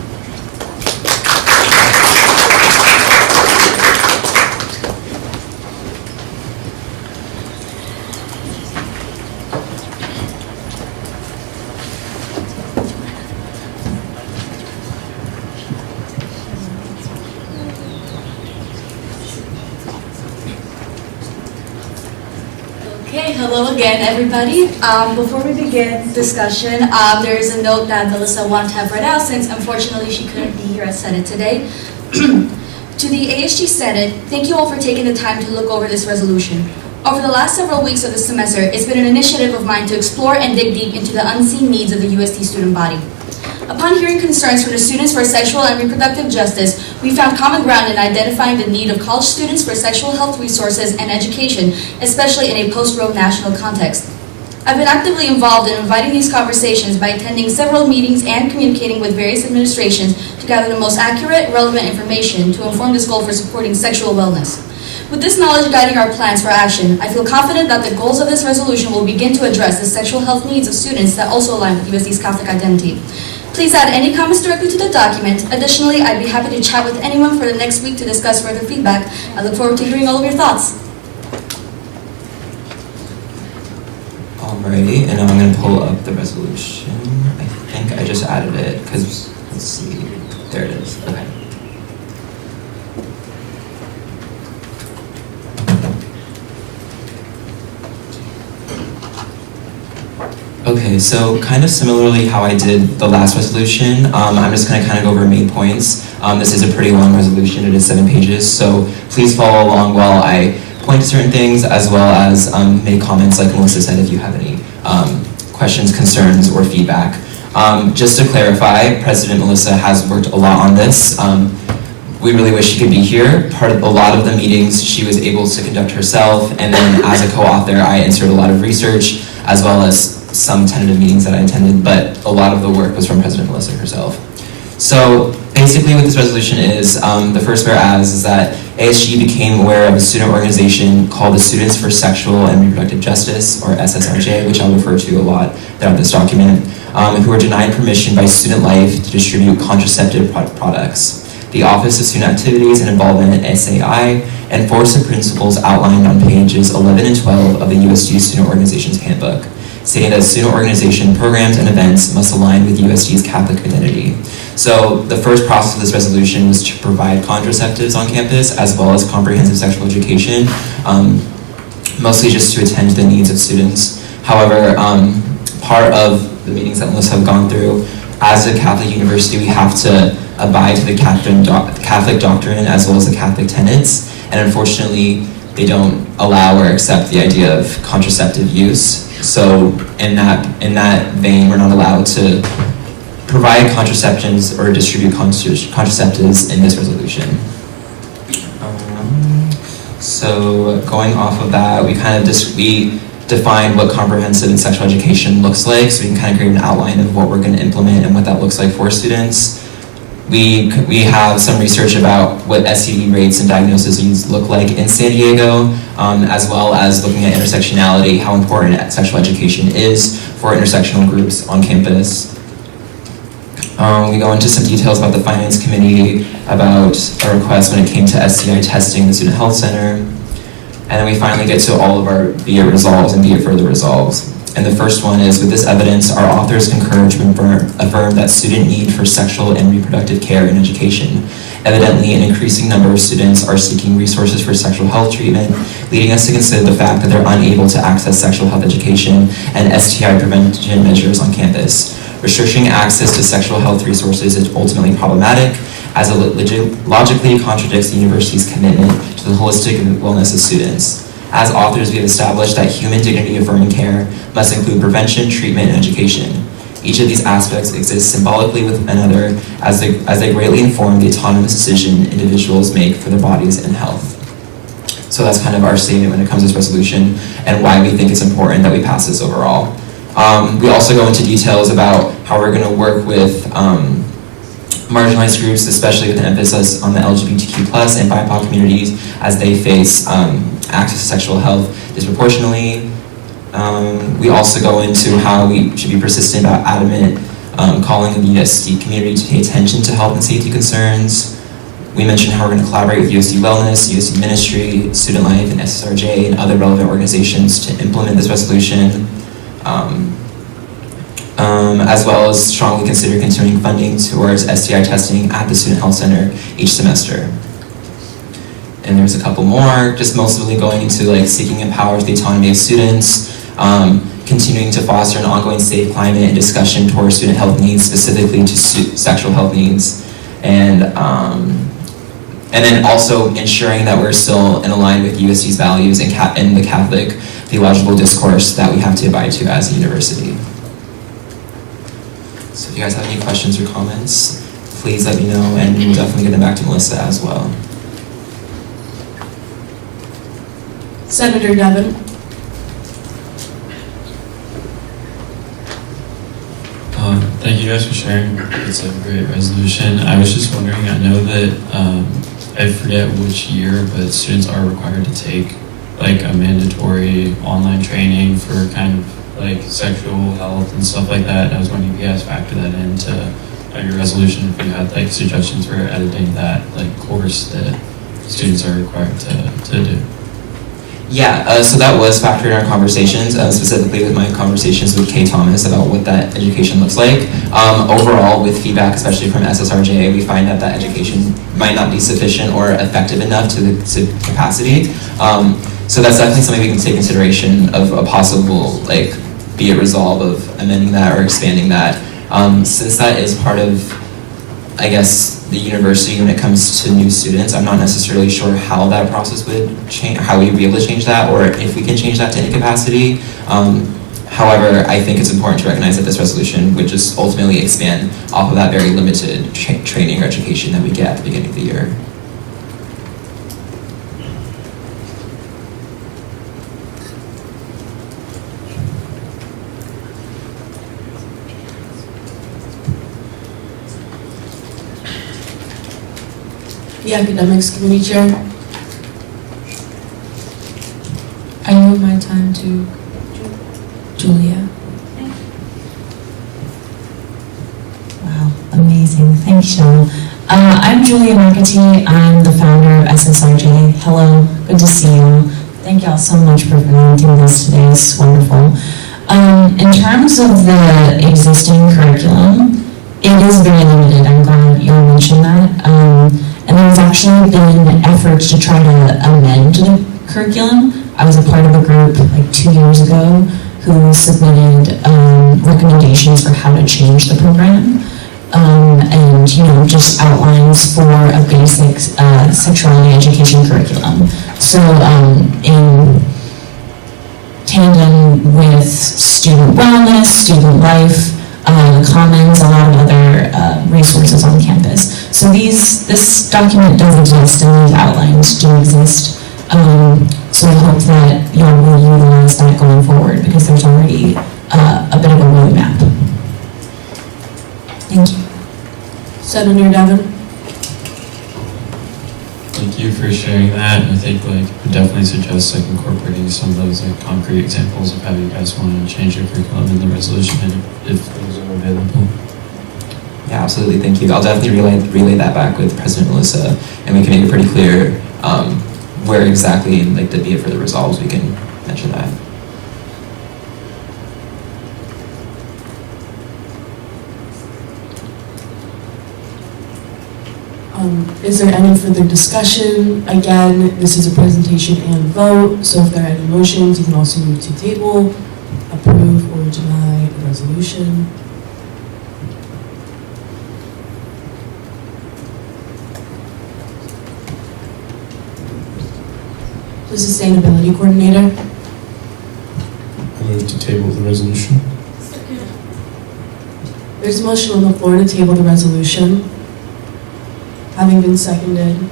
Okay, hello again, everybody. Before we begin discussion, there is a note that Melissa wanted to have read out, since unfortunately she couldn't be here at Senate today. To the ASG Senate, thank you all for taking the time to look over this resolution. Over the last several weeks of the semester, it's been an initiative of mine to explore and dig deep into the unseen needs of the USD student body. Upon hearing concerns from the students for sexual and reproductive justice, we found common ground in identifying the need of college students for sexual health resources and education, especially in a post-Roe national context. I've been actively involved in inviting these conversations by attending several meetings and communicating with various administrations to gather the most accurate, relevant information to inform this goal for supporting sexual wellness. With this knowledge guiding our plans for action, I feel confident that the goals of this resolution will begin to address the sexual health needs of students that also align with USD's Catholic identity. Please add any comments directly to the document. Additionally, I'd be happy to chat with anyone for the next week to discuss further feedback. I look forward to hearing all of your thoughts. Alrighty, and now I'm going to pull up the resolution. I think I just added it because, let's see, there it is. Okay. Okay, so kind of similarly how I did the last resolution, I'm just going to kind of go over main points. This is a pretty long resolution, it is 7 pages, so please follow along while I point to certain things as well as make comments like Melissa said if you have any questions, concerns, or feedback. Just to clarify, President Melissa has worked a lot on this. We really wish she could be here. A lot of the meetings she was able to conduct herself, and then as a co-author I inserted a lot of research as well as some tentative meetings that I attended, but a lot of the work was from President Melissa herself. So basically what this resolution is, the first whereas is that ASG became aware of a student organization called the Students for Sexual and Reproductive Justice, or SSRJ, which I'll refer to a lot throughout this document, who were denied permission by Student Life to distribute contraceptive products. The Office of Student Activities and Involvement, SAI, enforced the principles outlined on pages 11 and 12 of the USG Student Organization's Handbook, stating that student organization programs and events must align with USG's Catholic identity. So the first process of this resolution was to provide contraceptives on campus as well as comprehensive sexual education, mostly just to attend to the needs of students. However, part of the meetings that Melissa have gone through, as a Catholic university, we have to abide to the Catholic doctrine as well as the Catholic tenets, and unfortunately they don't allow or accept the idea of contraceptive use. So in that vein, we're not allowed to provide contraceptions or distribute contraceptives in this resolution. So going off of that, we defined what comprehensive and sexual education looks like, so we can kind of create an outline of what we're going to implement and what that looks like for students. We have some research about what STD rates and diagnoses look like in San Diego, as well as looking at intersectionality, how important sexual education is for intersectional groups on campus. We go into some details about the Finance Committee, about a request when it came to STI testing in the Student Health Center, and then we finally get to all of our be it resolves and be it further resolves. And the first one is, with this evidence, our authors concur to affirm that student need for sexual and reproductive care and education. Evidently, an increasing number of students are seeking resources for sexual health treatment, leading us to consider the fact that they're unable to access sexual health education and STI prevention measures on campus. Restricting access to sexual health resources is ultimately problematic, as it logically contradicts the university's commitment to the holistic wellness of students. As authors, we have established that human dignity affirming care must include prevention, treatment, and education. Each of these aspects exists symbolically with another as they greatly inform the autonomous decision individuals make for their bodies and health. So that's kind of our statement when it comes to this resolution and why we think it's important that we pass this overall. We also go into details about how we're going to work with marginalized groups, especially with an emphasis on the LGBTQ+ and BIPOC communities as they face access to sexual health disproportionately. We also go into how we should be persistent about adamant calling the USD community to pay attention to health and safety concerns. We mentioned how we're going to collaborate with USD Wellness, USD Ministry, Student Life, and SSRJ, and other relevant organizations to implement this resolution, as well as strongly consider continuing funding towards STI testing at the Student Health Center each semester. And there's a couple more, just mostly going into like seeking empower the autonomy of students, continuing to foster an ongoing safe climate and discussion towards student health needs, specifically to sexual health needs, and then also ensuring that we're still in line with USD's values and the Catholic theological discourse that we have to abide to as a university. So if you guys have any questions or comments, please let me know, and we'll definitely get them back to Melissa as well. Senator Devon. Thank you guys for sharing. It's a great resolution. I was just wondering, I know that, I forget which year, but students are required to take like a mandatory online training for kind of like sexual health and stuff like that. And I was wondering if you guys factor that into your resolution, if you had like suggestions for editing that like course that students are required to do. Yeah, so that was factored in our conversations, specifically with my conversations with Kay Thomas about what that education looks like. Overall, with feedback, especially from SSRJ, we find that education might not be sufficient or effective enough to capacity. So that's definitely something we can take consideration of a possible be a resolve of amending that or expanding that. Since that is part of, I guess, the university when it comes to new students, I'm not necessarily sure how that process would change, how we'd be able to change that, or if we can change that to any capacity. However, I think it's important to recognize that this resolution would just ultimately expand off of that very limited training or education that we get at the beginning of the year. The Academics Committee Chair. I yield my time to Julia. Wow, amazing. Thanks, Sean. I'm Julia McAtee. I'm the founder of SSRJ. Hello, good to see you. Thank y'all so much for presenting this today. It's wonderful. In terms of the existing curriculum, it is very limited. I'm glad you mentioned that. And there's actually been efforts to try to amend the curriculum. I was a part of a group like 2 years ago who submitted recommendations for how to change the program. And just outlines for a basic sexuality education curriculum. So in tandem with student wellness, student life, commons, a lot of other resources on campus. So this document does exist and these outlines do exist. So I hope that y'all will utilize that going forward because there's already a bit of a roadmap. Thank you. Senator Devon. Thank you for sharing that. And I think I would definitely suggest incorporating some of those concrete examples of how you guys want to change your curriculum in the resolution if those are available. Yeah, absolutely. Thank you. I'll definitely relay that back with President Melissa, and we can make it pretty clear where exactly in the be it for the resolves we can mention that. Is there any further discussion? Again, this is a presentation and vote, so if there are any motions, you can also move to table, approve, or deny a resolution. The Sustainability Coordinator. I move to table the resolution. There's a motion on the floor to table the resolution. Having been seconded,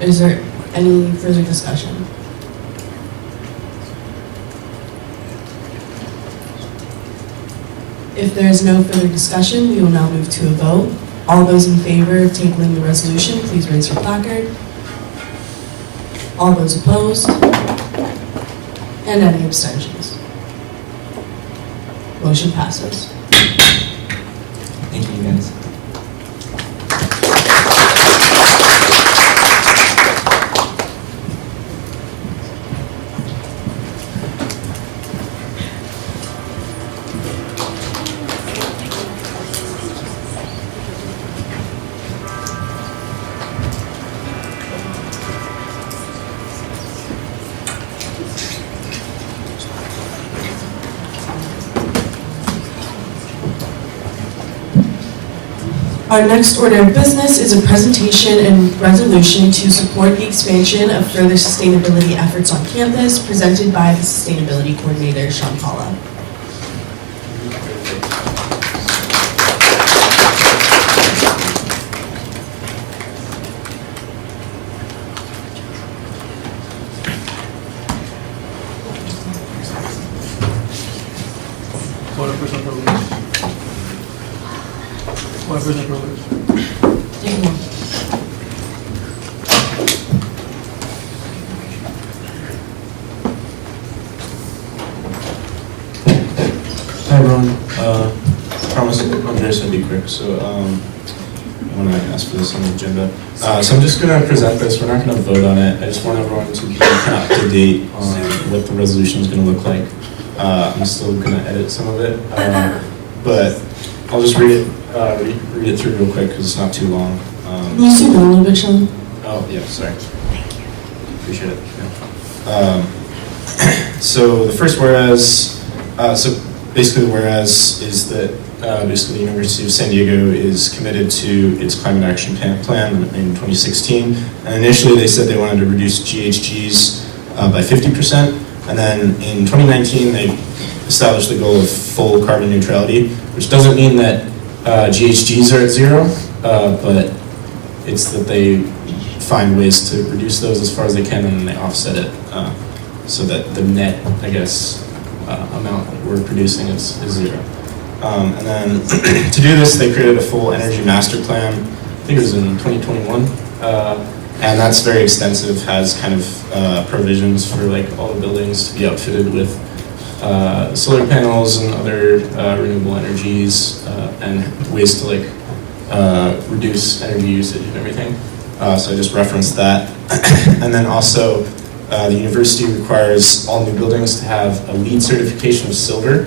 is there any further discussion? If there is no further discussion, we will now move to a vote. All those in favor of tabling the resolution, please raise your placard. All those opposed? And any abstentions? Motion passes. Thank you, guys. Our next order of business is a presentation and resolution to support the expansion of further sustainability efforts on campus, presented by the Sustainability Coordinator, Sean Paula. Hi everyone. Promise Andres will be quick, so when I ask for this on the agenda. So I'm just going to present this. We're not going to vote on it. I just want everyone to be kind of up to date on what the resolution is going to look like. I'm still going to edit some of it, but I'll just read it through real quick because it's not too long. Can you zoom in a little bit, Sean? Oh, yeah, sorry. Thank you. Appreciate it. Yeah. So the first whereas, so basically, whereas is that basically the University of San Diego is committed to its climate action plan in 2016. And initially they said they wanted to reduce GHGs by 50%. And then in 2019 they established the goal of full carbon neutrality, which doesn't mean that GHGs are at zero, but it's that they find ways to reduce those as far as they can, and then they offset it so that the net, I guess, amount that we're producing is zero. And then to do this, they created a full energy master plan. I think it was in 2021, and that's very extensive. Has kind of provisions for like all the buildings to be outfitted with solar panels and other renewable energies, and ways to like reduce energy usage and everything. So I just referenced that. And then also the university requires all new buildings to have a LEED certification of silver.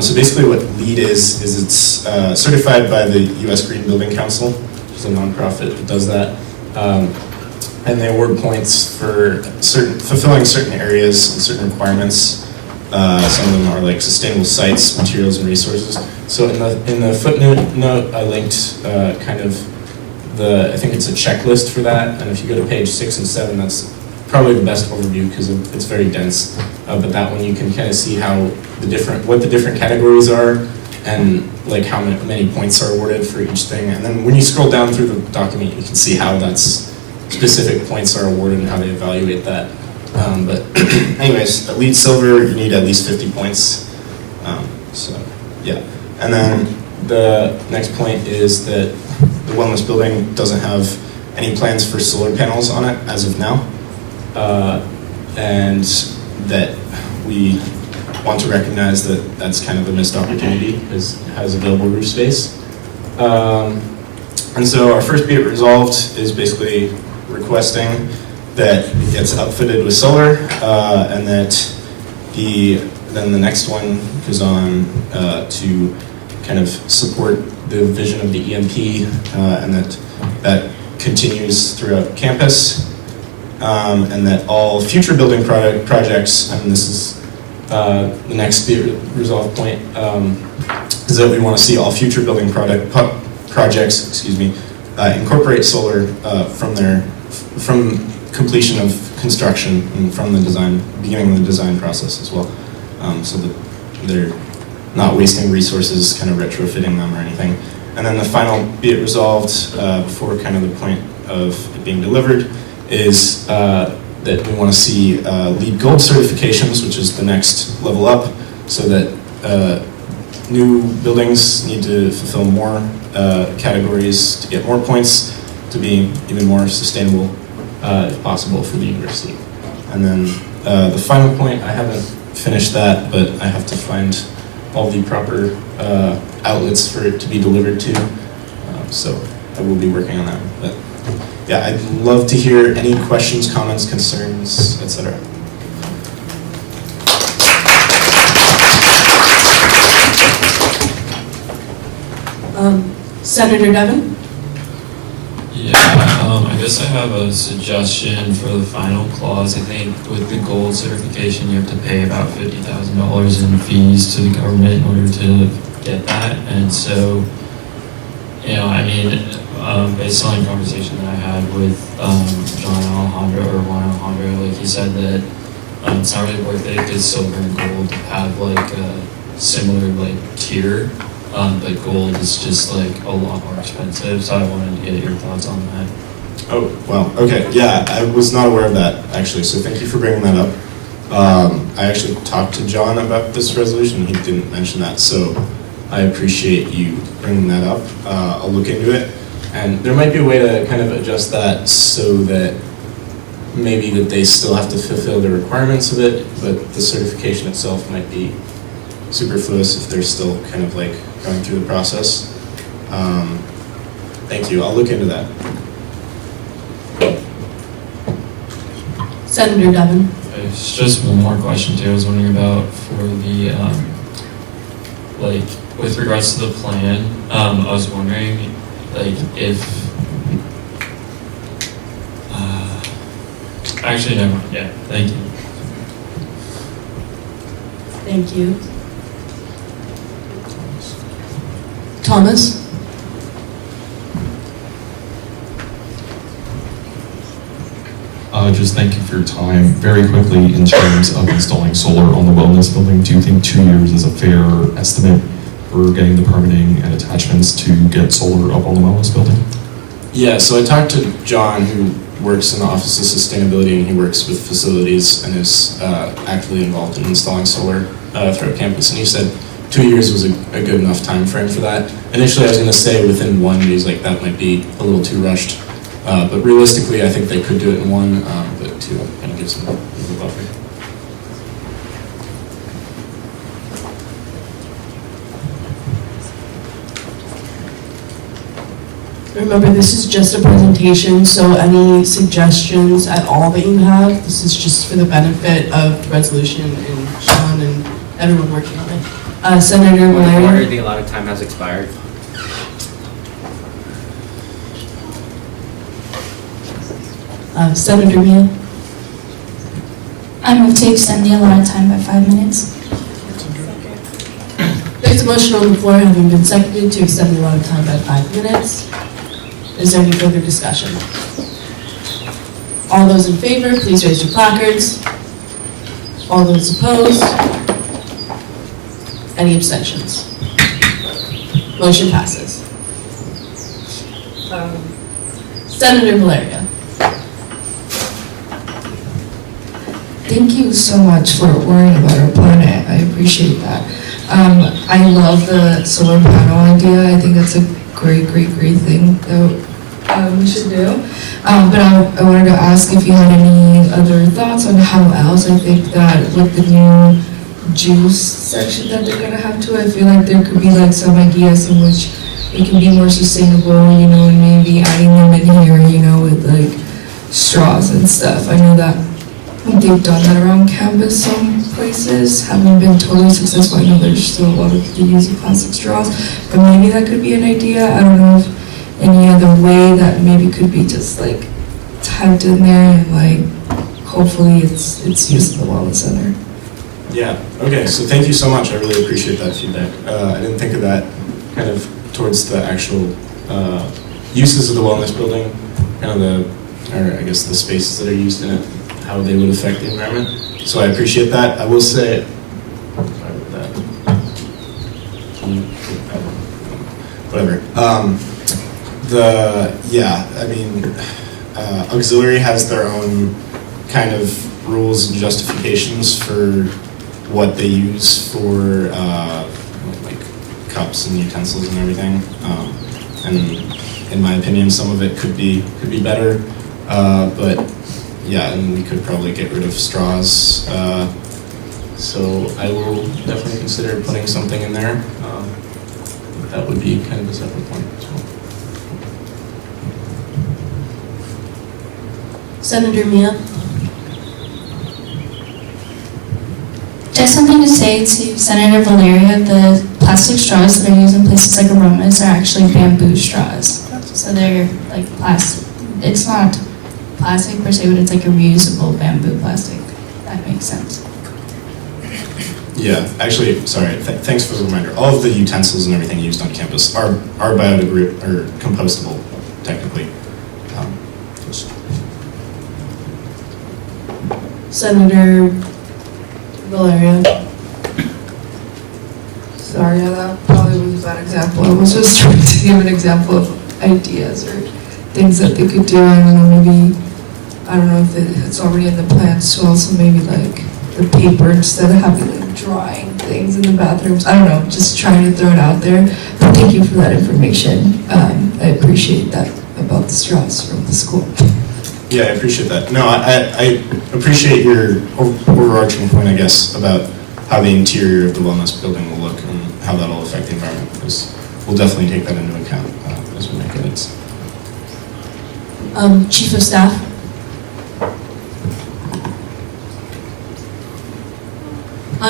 So basically what LEED is it's certified by the U.S. Green Building Council, which is a nonprofit that does that. And they award points for fulfilling certain areas and certain requirements. Some of them are like sustainable sites, materials, and resources. So in the footnote note, I linked kind of I think it's a checklist for that. And if you go to page 6 and 7, that's probably the best overview because it's very dense. But that one you can kind of see how what the different categories are and like how many points are awarded for each thing. And then when you scroll down through the document, you can see how specific points are awarded and how they evaluate that. But anyways, at LEED silver, you need at least 50 points. So yeah. And then the next point is that the wellness building doesn't have any plans for solar panels on it as of now. And that we want to recognize that that's kind of a missed opportunity because it has available roof space. And so our first be it resolved is basically requesting that it gets outfitted with solar, and that then the next one goes on to kind of support the vision of the EMP, and that continues throughout campus, and that all future building projects, and this is the next be it resolved point, is that we want to see all future building projects, incorporate solar from completion of construction and from the beginning of the design process as well, so that they're not wasting resources kind of retrofitting them or anything. And then the final be it resolved before kind of the point of it being delivered is that we want to see LEED Gold certifications, which is the next level up, so that new buildings need to fulfill more categories to get more points to be even more sustainable if possible for the university. And then the final point, I haven't finished that, but I have to find all the proper outlets for it to be delivered to. So I will be working on that. But yeah, I'd love to hear any questions, comments, concerns, etc. Senator Devon? Yeah, I guess I have a suggestion for the final clause. I think with the gold certification, you have to pay about $50,000 in fees to the government in order to get that. And so, I mean, based on a conversation that I had with Juan Alejandro, like he said that it's not really worth it because silver and gold have like a similar like tier. But gold is just like a lot more expensive, so I wanted to get your thoughts on that. Oh, wow, okay, yeah, I was not aware of that actually, so thank you for bringing that up. I actually talked to John about this resolution, he didn't mention that, so I appreciate you bringing that up. I'll look into it, and there might be a way to kind of adjust that so that maybe that they still have to fulfill the requirements of it, but the certification itself might be superfluous if they're still kind of like going through the process. Thank you, I'll look into that. Senator Devon? It's just one more question too. I was wondering about for the like with regards to the plan. I was wondering like if actually never mind. Yeah, thank you. Thank you. Thomas? Just thank you for your time. Very quickly, in terms of installing solar on the wellness building, do you think 2 years is a fair estimate for getting the permitting and attachments to get solar up on the wellness building? Yeah, so I talked to John, who works in the Office of Sustainability, and he works with facilities and is actively involved in installing solar throughout campus, and he said 2 years was a good enough time frame for that. Initially, I was going to say within 1, but he's like, that might be a little too rushed. But realistically, I think they could do it in 1, but 2 kind of gives them a little buffer. Remember, this is just a presentation, so any suggestions at all that you have, this is just for the benefit of the resolution and Sean and everyone working on it. Senator Point of order, Malaria? the allotted time has expired. Senator Mia? I move to extend the allotted time by 5 minutes. There's a motion on the floor having been seconded to extend the allotted time by 5 minutes. Is there any further discussion? All those in favor, please raise your placards. All those opposed? Any abstentions? Motion passes. Senator Valeria. Thank you so much for worrying about our planet. I appreciate that. I love the solar panel idea. I think that's a great thing that we should do. But I wanted to ask if you had any other thoughts on how else. I think that with the new juice section that they're gonna have to, I feel like there could be like some ideas in which it can be more sustainable, you know, and maybe adding them in here, you know, with like straws and stuff. I know that they've done that around campus some places, haven't been totally successful. I know there's still a lot of the use of plastic straws, but maybe that could be an idea. I don't know if any other way that maybe could be just like typed in there and like hopefully it's used in the wellness center. Yeah, okay, so thank you so much. I really appreciate that feedback. I didn't think of that kind of towards the actual uses of the wellness building, kind of or I guess the spaces that are used in it, how they would affect the environment. So I appreciate that. I will say, sorry about that. Whatever. Auxiliary has their own kind of rules and justifications for what they use for like cups and utensils and everything. And in my opinion, some of it could be better, but yeah, and we could probably get rid of straws. So I will definitely consider putting something in there. That would be kind of a separate point as well. Senator Mia? Just something to say to Senator Valeria, the plastic straws that are used in places like aromas are actually bamboo straws. So they're like plastic. It's not plastic per se, but it's like a reusable bamboo plastic. That makes sense. Yeah, actually, sorry, thanks for the reminder. All of the utensils and everything used on campus are biodegradable or compostable, technically. Senator Valeria? Sorry, that probably was a bad example. I was just trying to give an example of ideas or things that they could do. I don't know, maybe, I don't know if it's already in the plans to also maybe like the paper instead of having like drying things in the bathrooms. I don't know, just trying to throw it out there. But thank you for that information. I appreciate that about the straws from the school. Yeah, I appreciate that. No, I appreciate your overarching point, I guess, about how the interior of the wellness building will look and how that'll affect the environment, because we'll definitely take that into account as we make edits. Chief of Staff?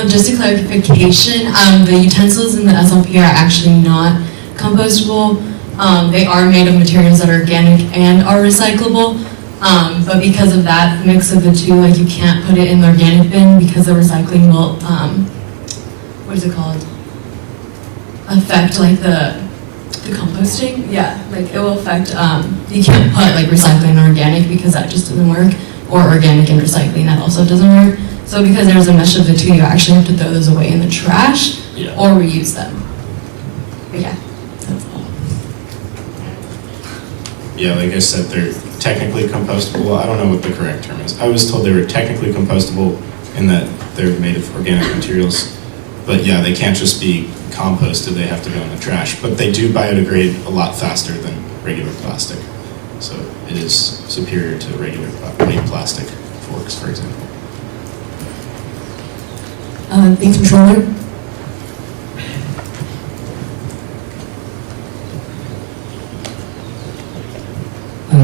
Just a clarification, the utensils in the SLP are actually not compostable. They are made of materials that are organic and are recyclable. But because of that mix of the two, like you can't put it in the organic bin because the recycling will, what is it called? Affect like the The composting, yeah, like it will affect, you can't put like recycling and organic because that just doesn't work, or organic and recycling, that also doesn't work. So because there's a mesh of the two, you actually have to throw those away in the trash or reuse them. But yeah, that's all. Yeah, like I said, they're technically compostable. I don't know what the correct term is. I was told they were technically compostable in that they're made of organic materials. But yeah, they can't just be composted, they have to go in the trash. But they do biodegrade a lot faster than regular plastic. So it is superior to regular plastic forks, for example. The controller.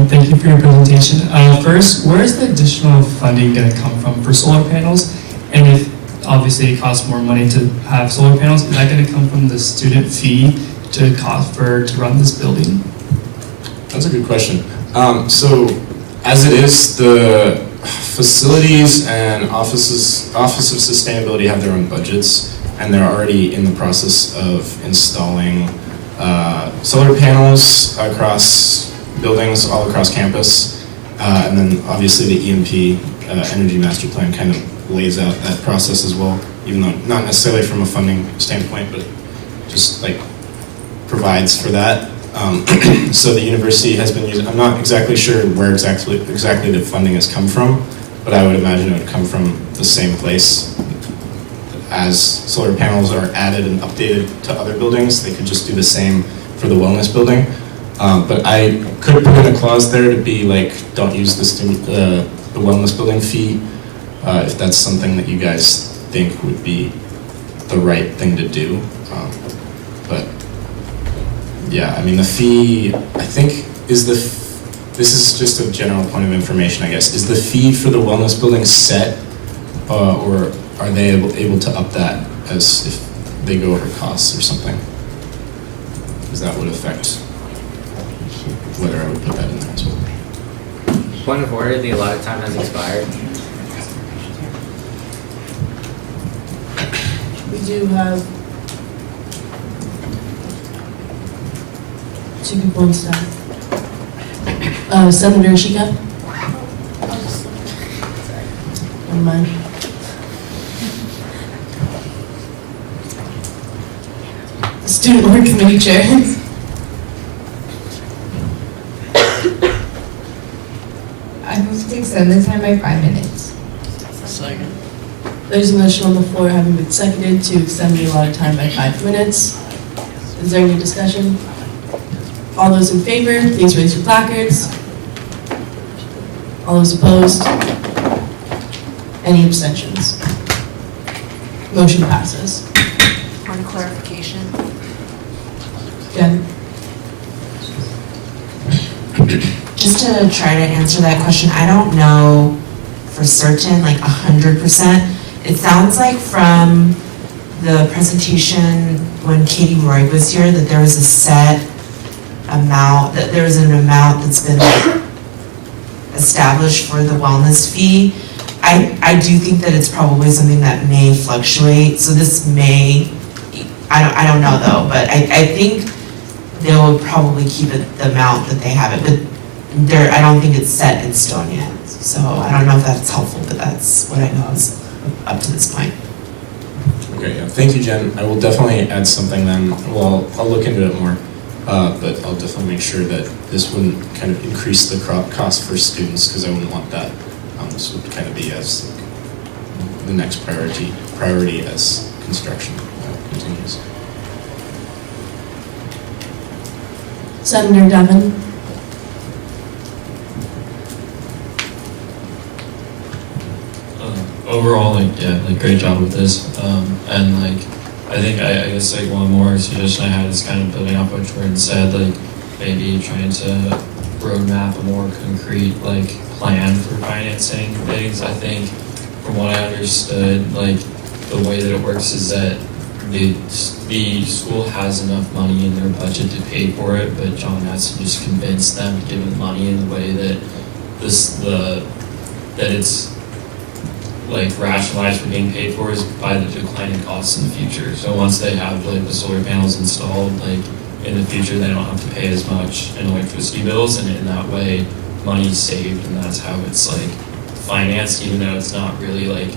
Thank you for your presentation. First, where is the additional funding going to come from for solar panels? And if obviously it costs more money to have solar panels, is that going to come from the student fee to run this building? That's a good question. So as it is, the facilities and Office of Sustainability have their own budgets, and they're already in the process of installing solar panels across buildings all across campus. And then obviously the EMP, Energy Master Plan, kind of lays out that process as well, even though not necessarily from a funding standpoint, but just like provides for that. So the university has been using, I'm not exactly sure where exactly the funding has come from, but I would imagine it would come from the same place. As solar panels are added and updated to other buildings, they could just do the same for the wellness building. But I could put in a clause there to be like, don't use the wellness building fee, if that's something that you guys think would be the right thing to do. But yeah, I mean the fee, I think, this is just a general point of information, I guess. Is the fee for the wellness building set, or are they able to up that as if they go over costs or something? Because that would affect whether I would put that in there as well. Point of order, the allotted time has expired. We do have 2 people on staff. Senator Ishika? Never mind. Student Board Committee Chair. I move to extend the time by 5 minutes. Second. There's a motion on the floor having been seconded to extend the allotted time by 5 minutes. Is there any discussion? All those in favor, please raise your placards. All those opposed? Any abstentions? Motion passes. One clarification. Jen? Just to try to answer that question, I don't know for certain, like 100%. It sounds like from the presentation when Katie Roy was here that there was a set amount, that there was an amount that's been like established for the wellness fee. I do think that it's probably something that may fluctuate, so this may, I don't know though, but I think they'll probably keep it the amount that they have it, but I don't think it's set in stone yet. So I don't know if that's helpful, but that's what I know is up to this point. Okay, yeah. Thank you, Jen. I will definitely add something then. Well, I'll look into it more, but I'll definitely make sure that this wouldn't kind of increase the cost for students, because I wouldn't want that. This would kind of be as the next priority as construction continues. Senator Devon? Overall, great job with this, and I think I guess one more suggestion I had is kind of building off what Jordan said, maybe trying to roadmap a more concrete plan for financing things. I think from what I understood, the way that it works is that the school has enough money in their budget to pay for it, but John has to just convince them to give them money in the way that that it's rationalized for being paid for is by the declining costs in the future. So once they have the solar panels installed, in the future they don't have to pay as much in electricity bills, and in that way money's saved, and that's how it's like financed, even though it's not really like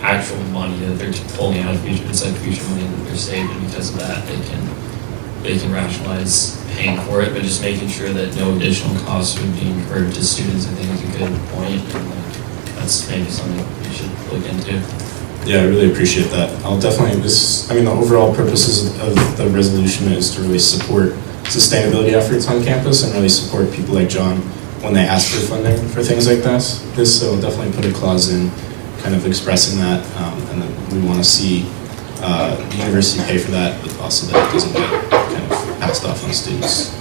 actual money that they're pulling out of future. It's like future money that they're saved, and because of that they can rationalize paying for it, but just making sure that no additional costs would be incurred to students, I think is a good point, and that's maybe something we should look into. Yeah, I really appreciate that. I'll definitely, the overall purposes of the resolution is to really support sustainability efforts on campus and really support people like John when they ask for funding for things like this. So I'll definitely put a clause in kind of expressing that, and that we want to see the university pay for that, but also that it doesn't get kind of passed off on students.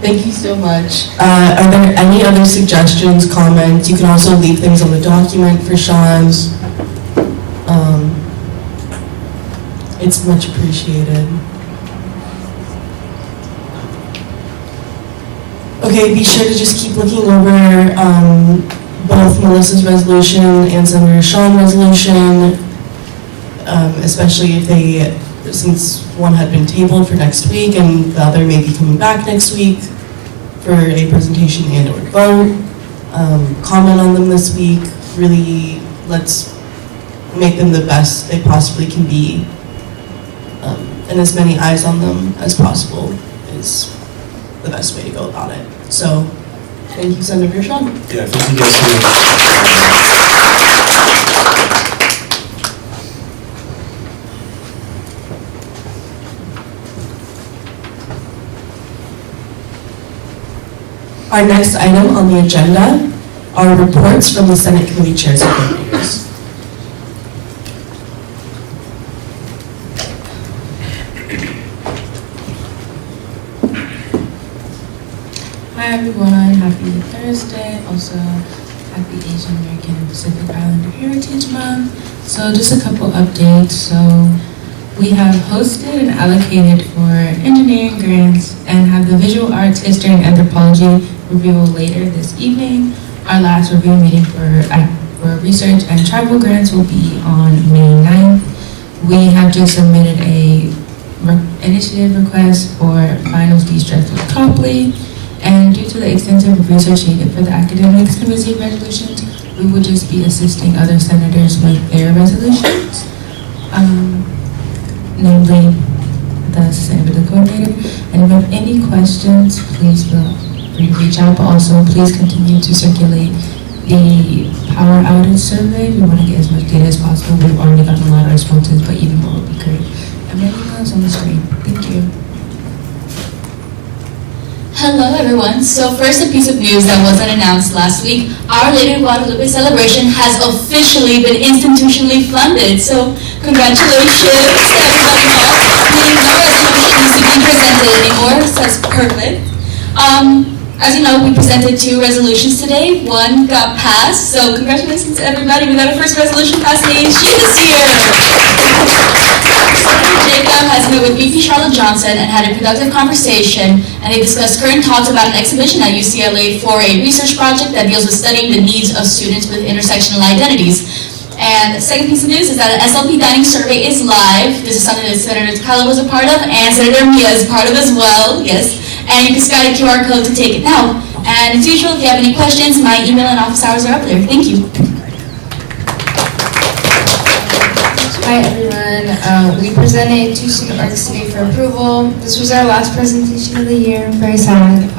Thank you so much. Are there any other suggestions, comments? You can also leave things on the document for Sean's. It's much appreciated. Okay, be sure to just keep looking over both Melissa's resolution and Senator Sean's resolution, especially if since one had been tabled for next week and the other may be coming back next week for a presentation and or vote. Comment on them this week. Really, let's make them the best they possibly can be. And as many eyes on them as possible is the best way to go about it. So, thank you, Senator Sean. Yeah, thank you guys so much. Our next item on the agenda are reports from the Senate committee chairs and coordinators. Hi everyone, happy Thursday. Also, happy Asian American and Pacific Islander Heritage Month. So just a couple updates. So we have hosted and allocated for engineering grants and have the visual arts, history, and anthropology review later this evening. Our last review meeting for research and travel grants will be on May 9th. We have just submitted a initiative request for finals de-stress with Copley. And due to the extensive research needed for the academics committee resolutions, we will just be assisting other senators with their resolutions, namely the sustainability coordinator. And if you have any questions, please feel free to reach out, but also please continue to circulate the power outage survey. We want to get as much data as possible. We've already gotten a lot of responses, but even more would be great. And my email is on the screen. Thank you. Hello everyone. So first, a piece of news that wasn't announced last week. Our Lady of Guadalupe celebration has officially been institutionally funded. So congratulations to everybody involved. Meaning no resolution needs to be presented anymore, so that's perfect. As you know, we presented 2 resolutions today. One got passed, so congratulations to everybody. We got our first resolution passed in ASG this year. Senator Jacob has met with VP Charlotte Johnson and had a productive conversation, and they discussed current talks about an exhibition at UCLA for a research project that deals with studying the needs of students with intersectional identities. And the second piece of news is that an SLP dining survey is live. This is something that Senator Kyla was a part of, and Senator Mia is part of as well, yes. And you can scan a QR code to take it now. And as usual, if you have any questions, my email and office hours are up there. Thank you. Hi everyone, we presented 2 student arcs today for approval. This was our last presentation of the year, very sad.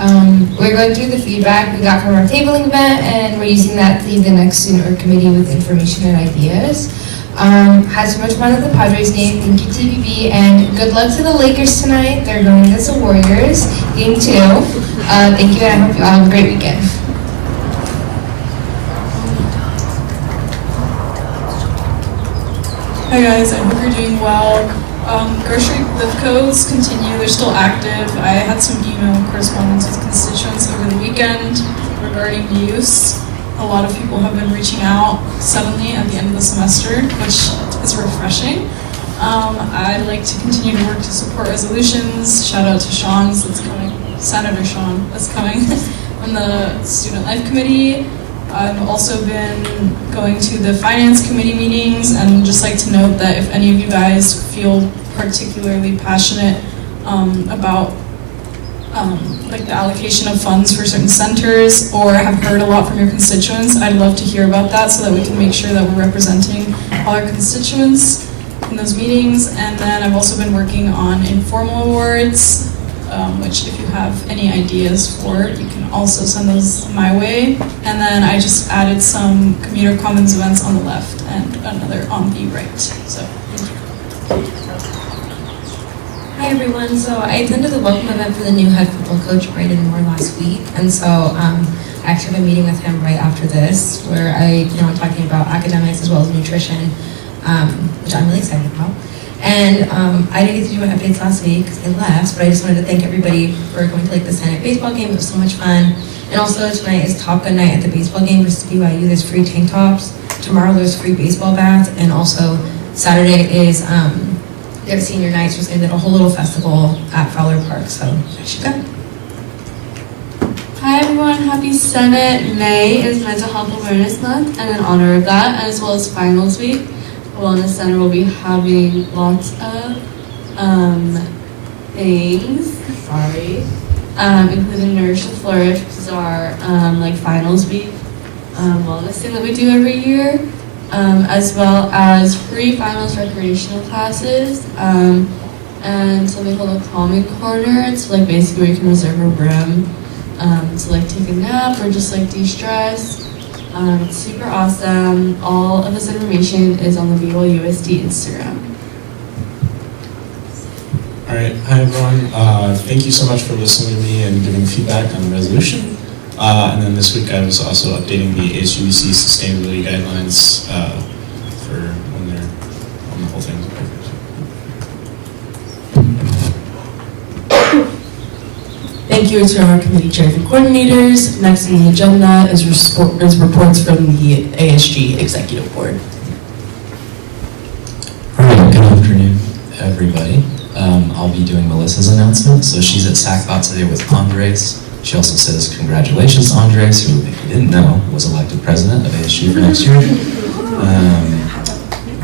We're going through the feedback we got from our tabling event, and we're using that to lead the next student art committee with information and ideas. Had so much fun at the Padres game, thank you TVB, and good luck to the Lakers tonight. They're going against the Warriors, game 2. Thank you, and I hope you all have a great weekend. Hi guys, I hope you're doing well. Grocery lift codes continue, they're still active. I had some email correspondence with constituents over the weekend regarding use. A lot of people have been reaching out suddenly at the end of the semester, which is refreshing. I'd like to continue to work to support resolutions. Shout out to Sean's that's coming, Senator Sean that's coming on the Student Life Committee. I've also been going to the finance committee meetings, and just like to note that if any of you guys feel particularly passionate about like the allocation of funds for certain centers, or have heard a lot from your constituents, I'd love to hear about that so that we can make sure that we're representing all our constituents in those meetings. And then I've also been working on informal awards, which if you have any ideas for, you can also send those my way. And then I just added some commuter commons events on the left and another on the right. So thank you. Hi everyone, so I attended the welcome event for the new head football coach, Brandon Moore, last week, and so I actually have a meeting with him right after this, where I'm talking about academics as well as nutrition, which I'm really excited about. And I didn't get to do my updates last week because I left, but I just wanted to thank everybody for going to the Senate baseball game. It was so much fun. And also tonight is Top Gun night at the baseball game versus BYU. There's free tank tops. Tomorrow there's free baseball bats, and also Saturday is their senior night, so they did a whole little festival at Fowler Park, so I should go. Hi everyone, happy Senate. May is Mental Health Awareness Month, and in honor of that, as well as finals week, the Wellness Center will be having lots of things, including Nourish to Flourish, which is our finals week wellness thing that we do every year. As well as free finals recreational classes, and something called a calming corner. It's basically where you can reserve a room to take a nap or just de-stress. It's super awesome. All of this information is on the BYUSD Instagram. All right, hi everyone. Thank you so much for listening to me and giving feedback on the resolution. And then this week I was also updating the ASGBC sustainability guidelines for when they're on the whole thing. Thank you to our committee chairs and coordinators. Next on the agenda is reports from the ASG Executive Board. All right, good afternoon, everybody. I'll be doing Melissa's announcement. So she's at SACBOT today with Andres. She also says congratulations to Andres, who, if you didn't know, was elected president of ASG for next year.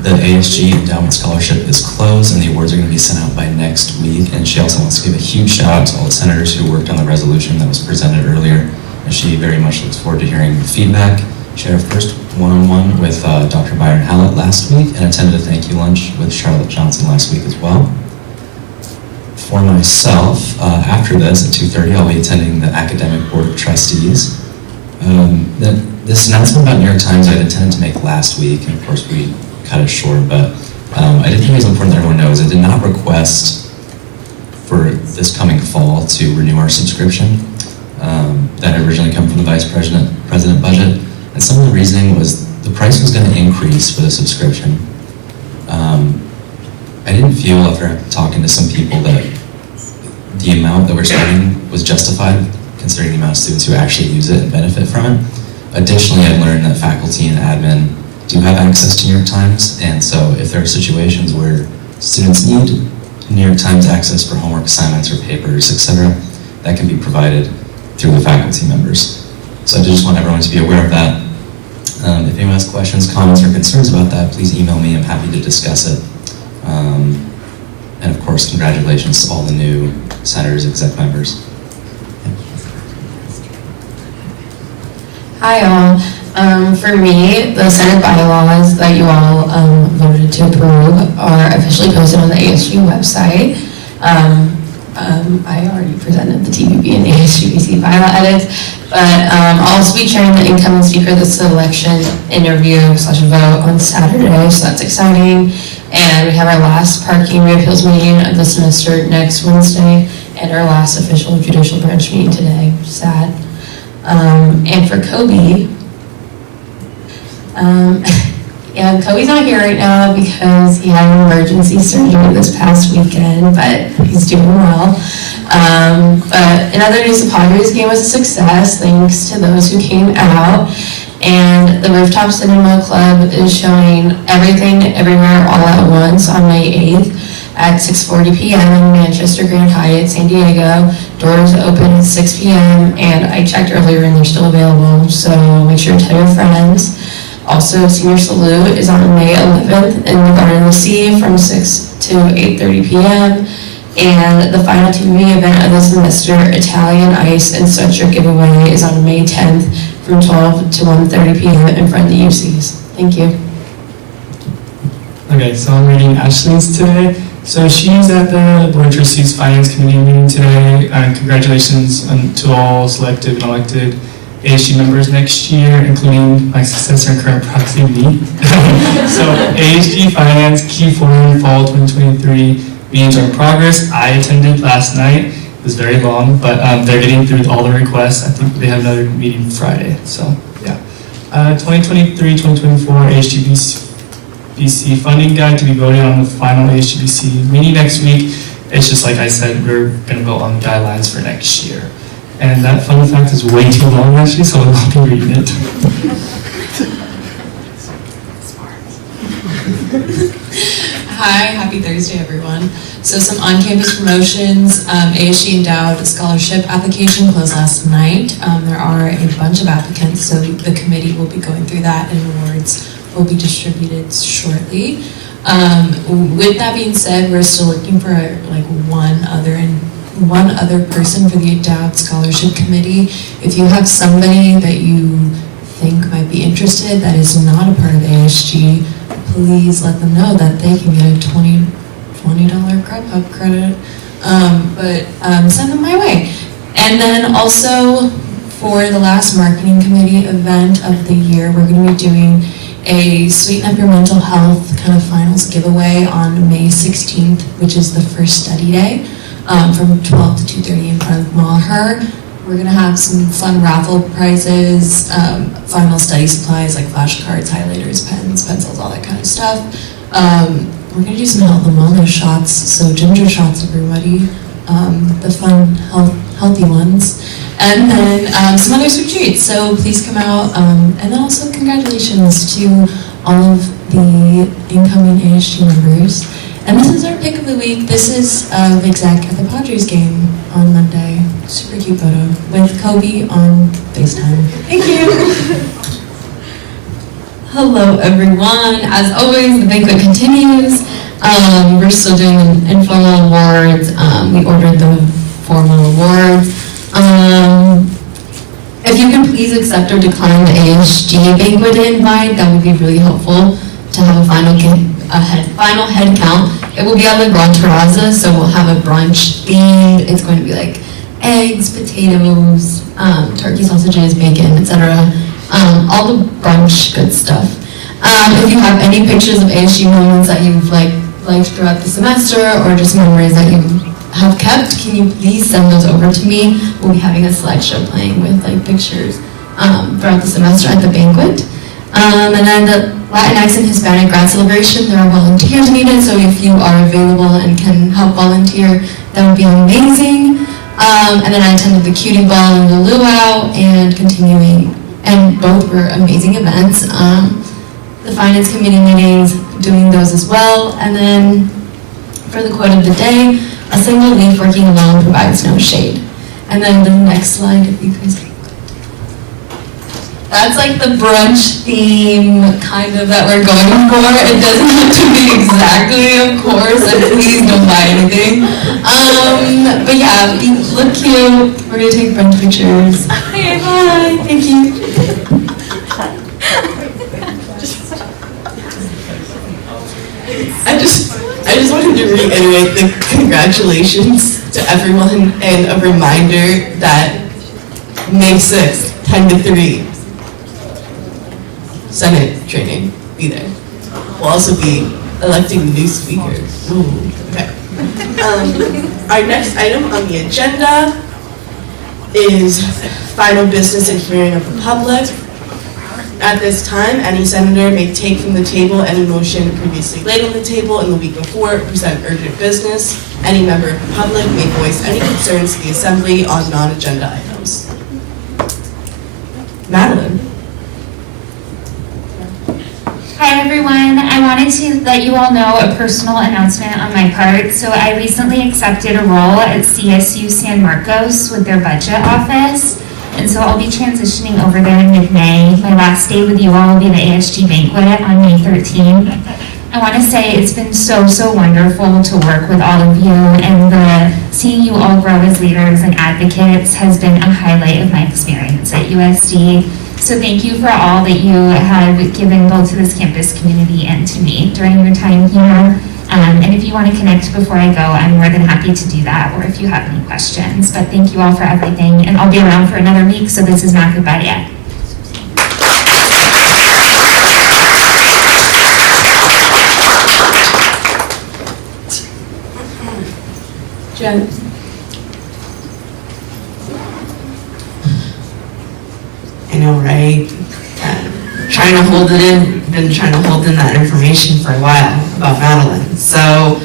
The ASG Endowment Scholarship is closed, and the awards are going to be sent out by next week. And she also wants to give a huge shout out to all the senators who worked on the resolution that was presented earlier. And she very much looks forward to hearing the feedback. She had her first one-on-one with Dr. Byron Hallett last week, and attended a thank you lunch with Charlotte Johnson last week as well. For myself, after this at 2:30, I'll be attending the Academic Board of Trustees. This announcement about New York Times I had intended to make last week, and of course we cut it short, but I did think it was important that everyone knows I did not request for this coming fall to renew our subscription. That originally came from the Vice President budget, and some of the reasoning was the price was going to increase for the subscription. I didn't feel, after talking to some people, that the amount that we're spending was justified considering the amount of students who actually use it and benefit from it. Additionally, I learned that faculty and admin do have access to New York Times, and so if there are situations where students need New York Times access for homework assignments or papers, etc., that can be provided through the faculty members. So I just want everyone to be aware of that. If anyone has questions, comments, or concerns about that, please email me. I'm happy to discuss it. And of course, congratulations to all the new senators, exec members. Hi all. For me, the Senate bylaws that you all voted to approve are officially posted on the ASG website. I already presented the TVB and ASGBC bylaw edits, but I'll also be chairing the incoming speaker of the selection interview/vote on Saturday, so that's exciting. And we have our last parking reappeals meeting of the semester next Wednesday, and our last official judicial branch meeting today, which is sad. And for Kobe, yeah, Kobe's not here right now because he had an emergency surgery this past weekend, but he's doing well. But in other news, the Padres game was a success thanks to those who came out. And the Rooftop Cinema Club is showing Everything Everywhere All at Once on May 8th at 6:40 p.m. in Manchester Grand Hyatt, San Diego. Doors open at 6 p.m. and I checked earlier and they're still available, so make sure to tell your friends. Also, Senior Salute is on May 11th in the Garden of the Sea from 6 to 8:30 p.m. And the final TV event of the semester, Italian Ice and Sweatshirt Giveaway, is on May 10th from 12 to 1:30 p.m. in front of the UCs. Thank you. Okay, so I'm reading Ashley's today. So she's at the Board of Trustees Finance Committee meeting today. Congratulations to all selected and elected ASG members next year, including my successor and current proxy, me. So ASG Finance Q4 Fall 2023 meetings are in progress. I attended last night. It was very long, but they're getting through all the requests. I think they have another meeting Friday. So yeah, 2023-2024 ASGBC funding guide to be voted on the final ASGBC meeting next week. It's just like I said, we're going to vote on guidelines for next year. And that fun fact is way too long actually, so I won't be reading it. Hi, happy Thursday everyone. So some on-campus promotions, ASG Endowed Scholarship application closed last night. There are a bunch of applicants, so the committee will be going through that and awards will be distributed shortly. With that being said, we're still looking for like one other person for the Endowed Scholarship Committee. If you have somebody that you think might be interested that is not a part of ASG, please let them know that they can get a $20 Grubhub credit, but send them my way. And then also for the last marketing committee event of the year, we're going to be doing a Sweeten Up Your Mental Health kind of finals giveaway on May 16th, which is the first study day, from 12 to 2:30 in front of Maher. We're going to have some fun raffle prizes, final study supplies like flashcards, highlighters, pens, pencils, all that kind of stuff. We're going to do some health and wellness shots, so ginger shots, everybody, the fun, healthy ones. And then some other sweet treats, so please come out. And then also congratulations to all of the incoming ASG members. And this is our pick of the week. This is Big Zach at the Padres game on Monday. Super cute photo with Kobe on FaceTime. Thank you. Hello everyone. As always, the banquet continues. We're still doing informal awards. We ordered the formal awards. If you can please accept or decline the ASG banquet invite, that would be really helpful to have a final head count. It will be at the Grand Terraza, so we'll have a brunch themed. It's going to be like eggs, potatoes, turkey sausages, bacon, etc. All the brunch good stuff. If you have any pictures of ASG moments that you've liked throughout the semester or just memories that you have kept, can you please send those over to me? We'll be having a slideshow playing with pictures throughout the semester at the banquet. And then the Latinx and Hispanic grad celebration, there are volunteers needed, so if you are available and can help volunteer, that would be amazing. And then I attended the Cutie Ball and the Luau and continuing, and both were amazing events. The Finance Committee meetings, doing those as well. And then for the quote of the day, a single leaf working alone provides no shade. And then the next slide, if you guys can. That's like the brunch theme kind of that we're going for. It doesn't have to be exactly, of course, and please don't buy anything. But yeah, look cute. We're gonna take brunch pictures. Okay, bye, thank you. I just wanted to reiterate the congratulations to everyone and a reminder that May 6th, 10 to 3, Senate training, be there. We'll also be electing the new speaker. Ooh, okay. Our next item on the agenda is final business and hearing of the public. At this time, any senator may take from the table any motion previously laid on the table in the week before, present urgent business. Any member of the public may voice any concerns to the assembly on non-agenda items. Madeline. Hi everyone, I'm wanted to let you all know a personal announcement on my part. So I recently accepted a role at CSU San Marcos with their budget office. And so I'll be transitioning over there in mid-May. My last day with you all will be the ASG banquet on May 13th. I want to say it's been so wonderful to work with all of you, and seeing you all grow as leaders and advocates has been a highlight of my experience at USD. So thank you for all that you have given both to this campus community and to me during your time here. And if you want to connect before I go, I'm more than happy to do that, or if you have any questions. But thank you all for everything, and I'll be around for another week, so this is not goodbye yet. Jen? I know, right? Trying to hold it in, been trying to hold in that information for a while about Madeline. So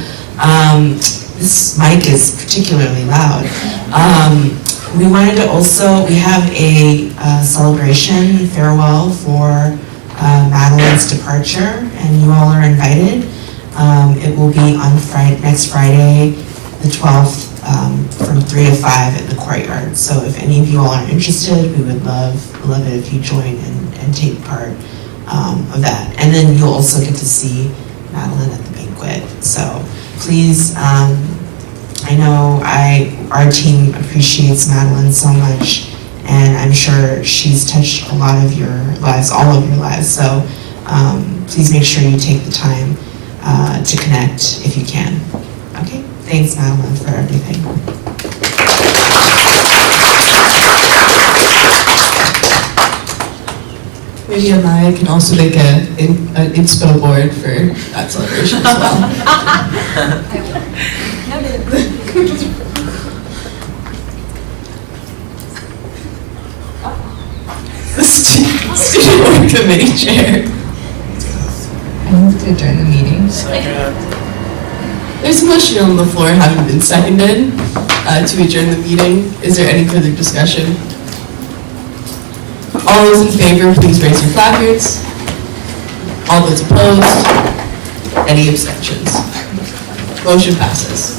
this mic is particularly loud. We wanted to also, we have a celebration farewell for Madeline's departure, and you all are invited. It will be on next Friday, the 12th, from 3 to 5 at the courtyard. So if any of you all are interested, we would love it if you join and take part of that. And then you'll also get to see Madeline at the banquet. So please, I know our team appreciates Madeline so much, and I'm sure she's touched a lot of your lives, all of your lives. So please make sure you take the time to connect if you can. Okay? Thanks, Madeline, for everything. Maybe Amaya can also make an inspo board for that celebration as well. The student board committee chair. I move to adjourn the meeting. There's a motion on the floor having been seconded to adjourn the meeting. Is there any further discussion? All those in favor, please raise your placards. All those opposed? Any abstentions? Motion passes.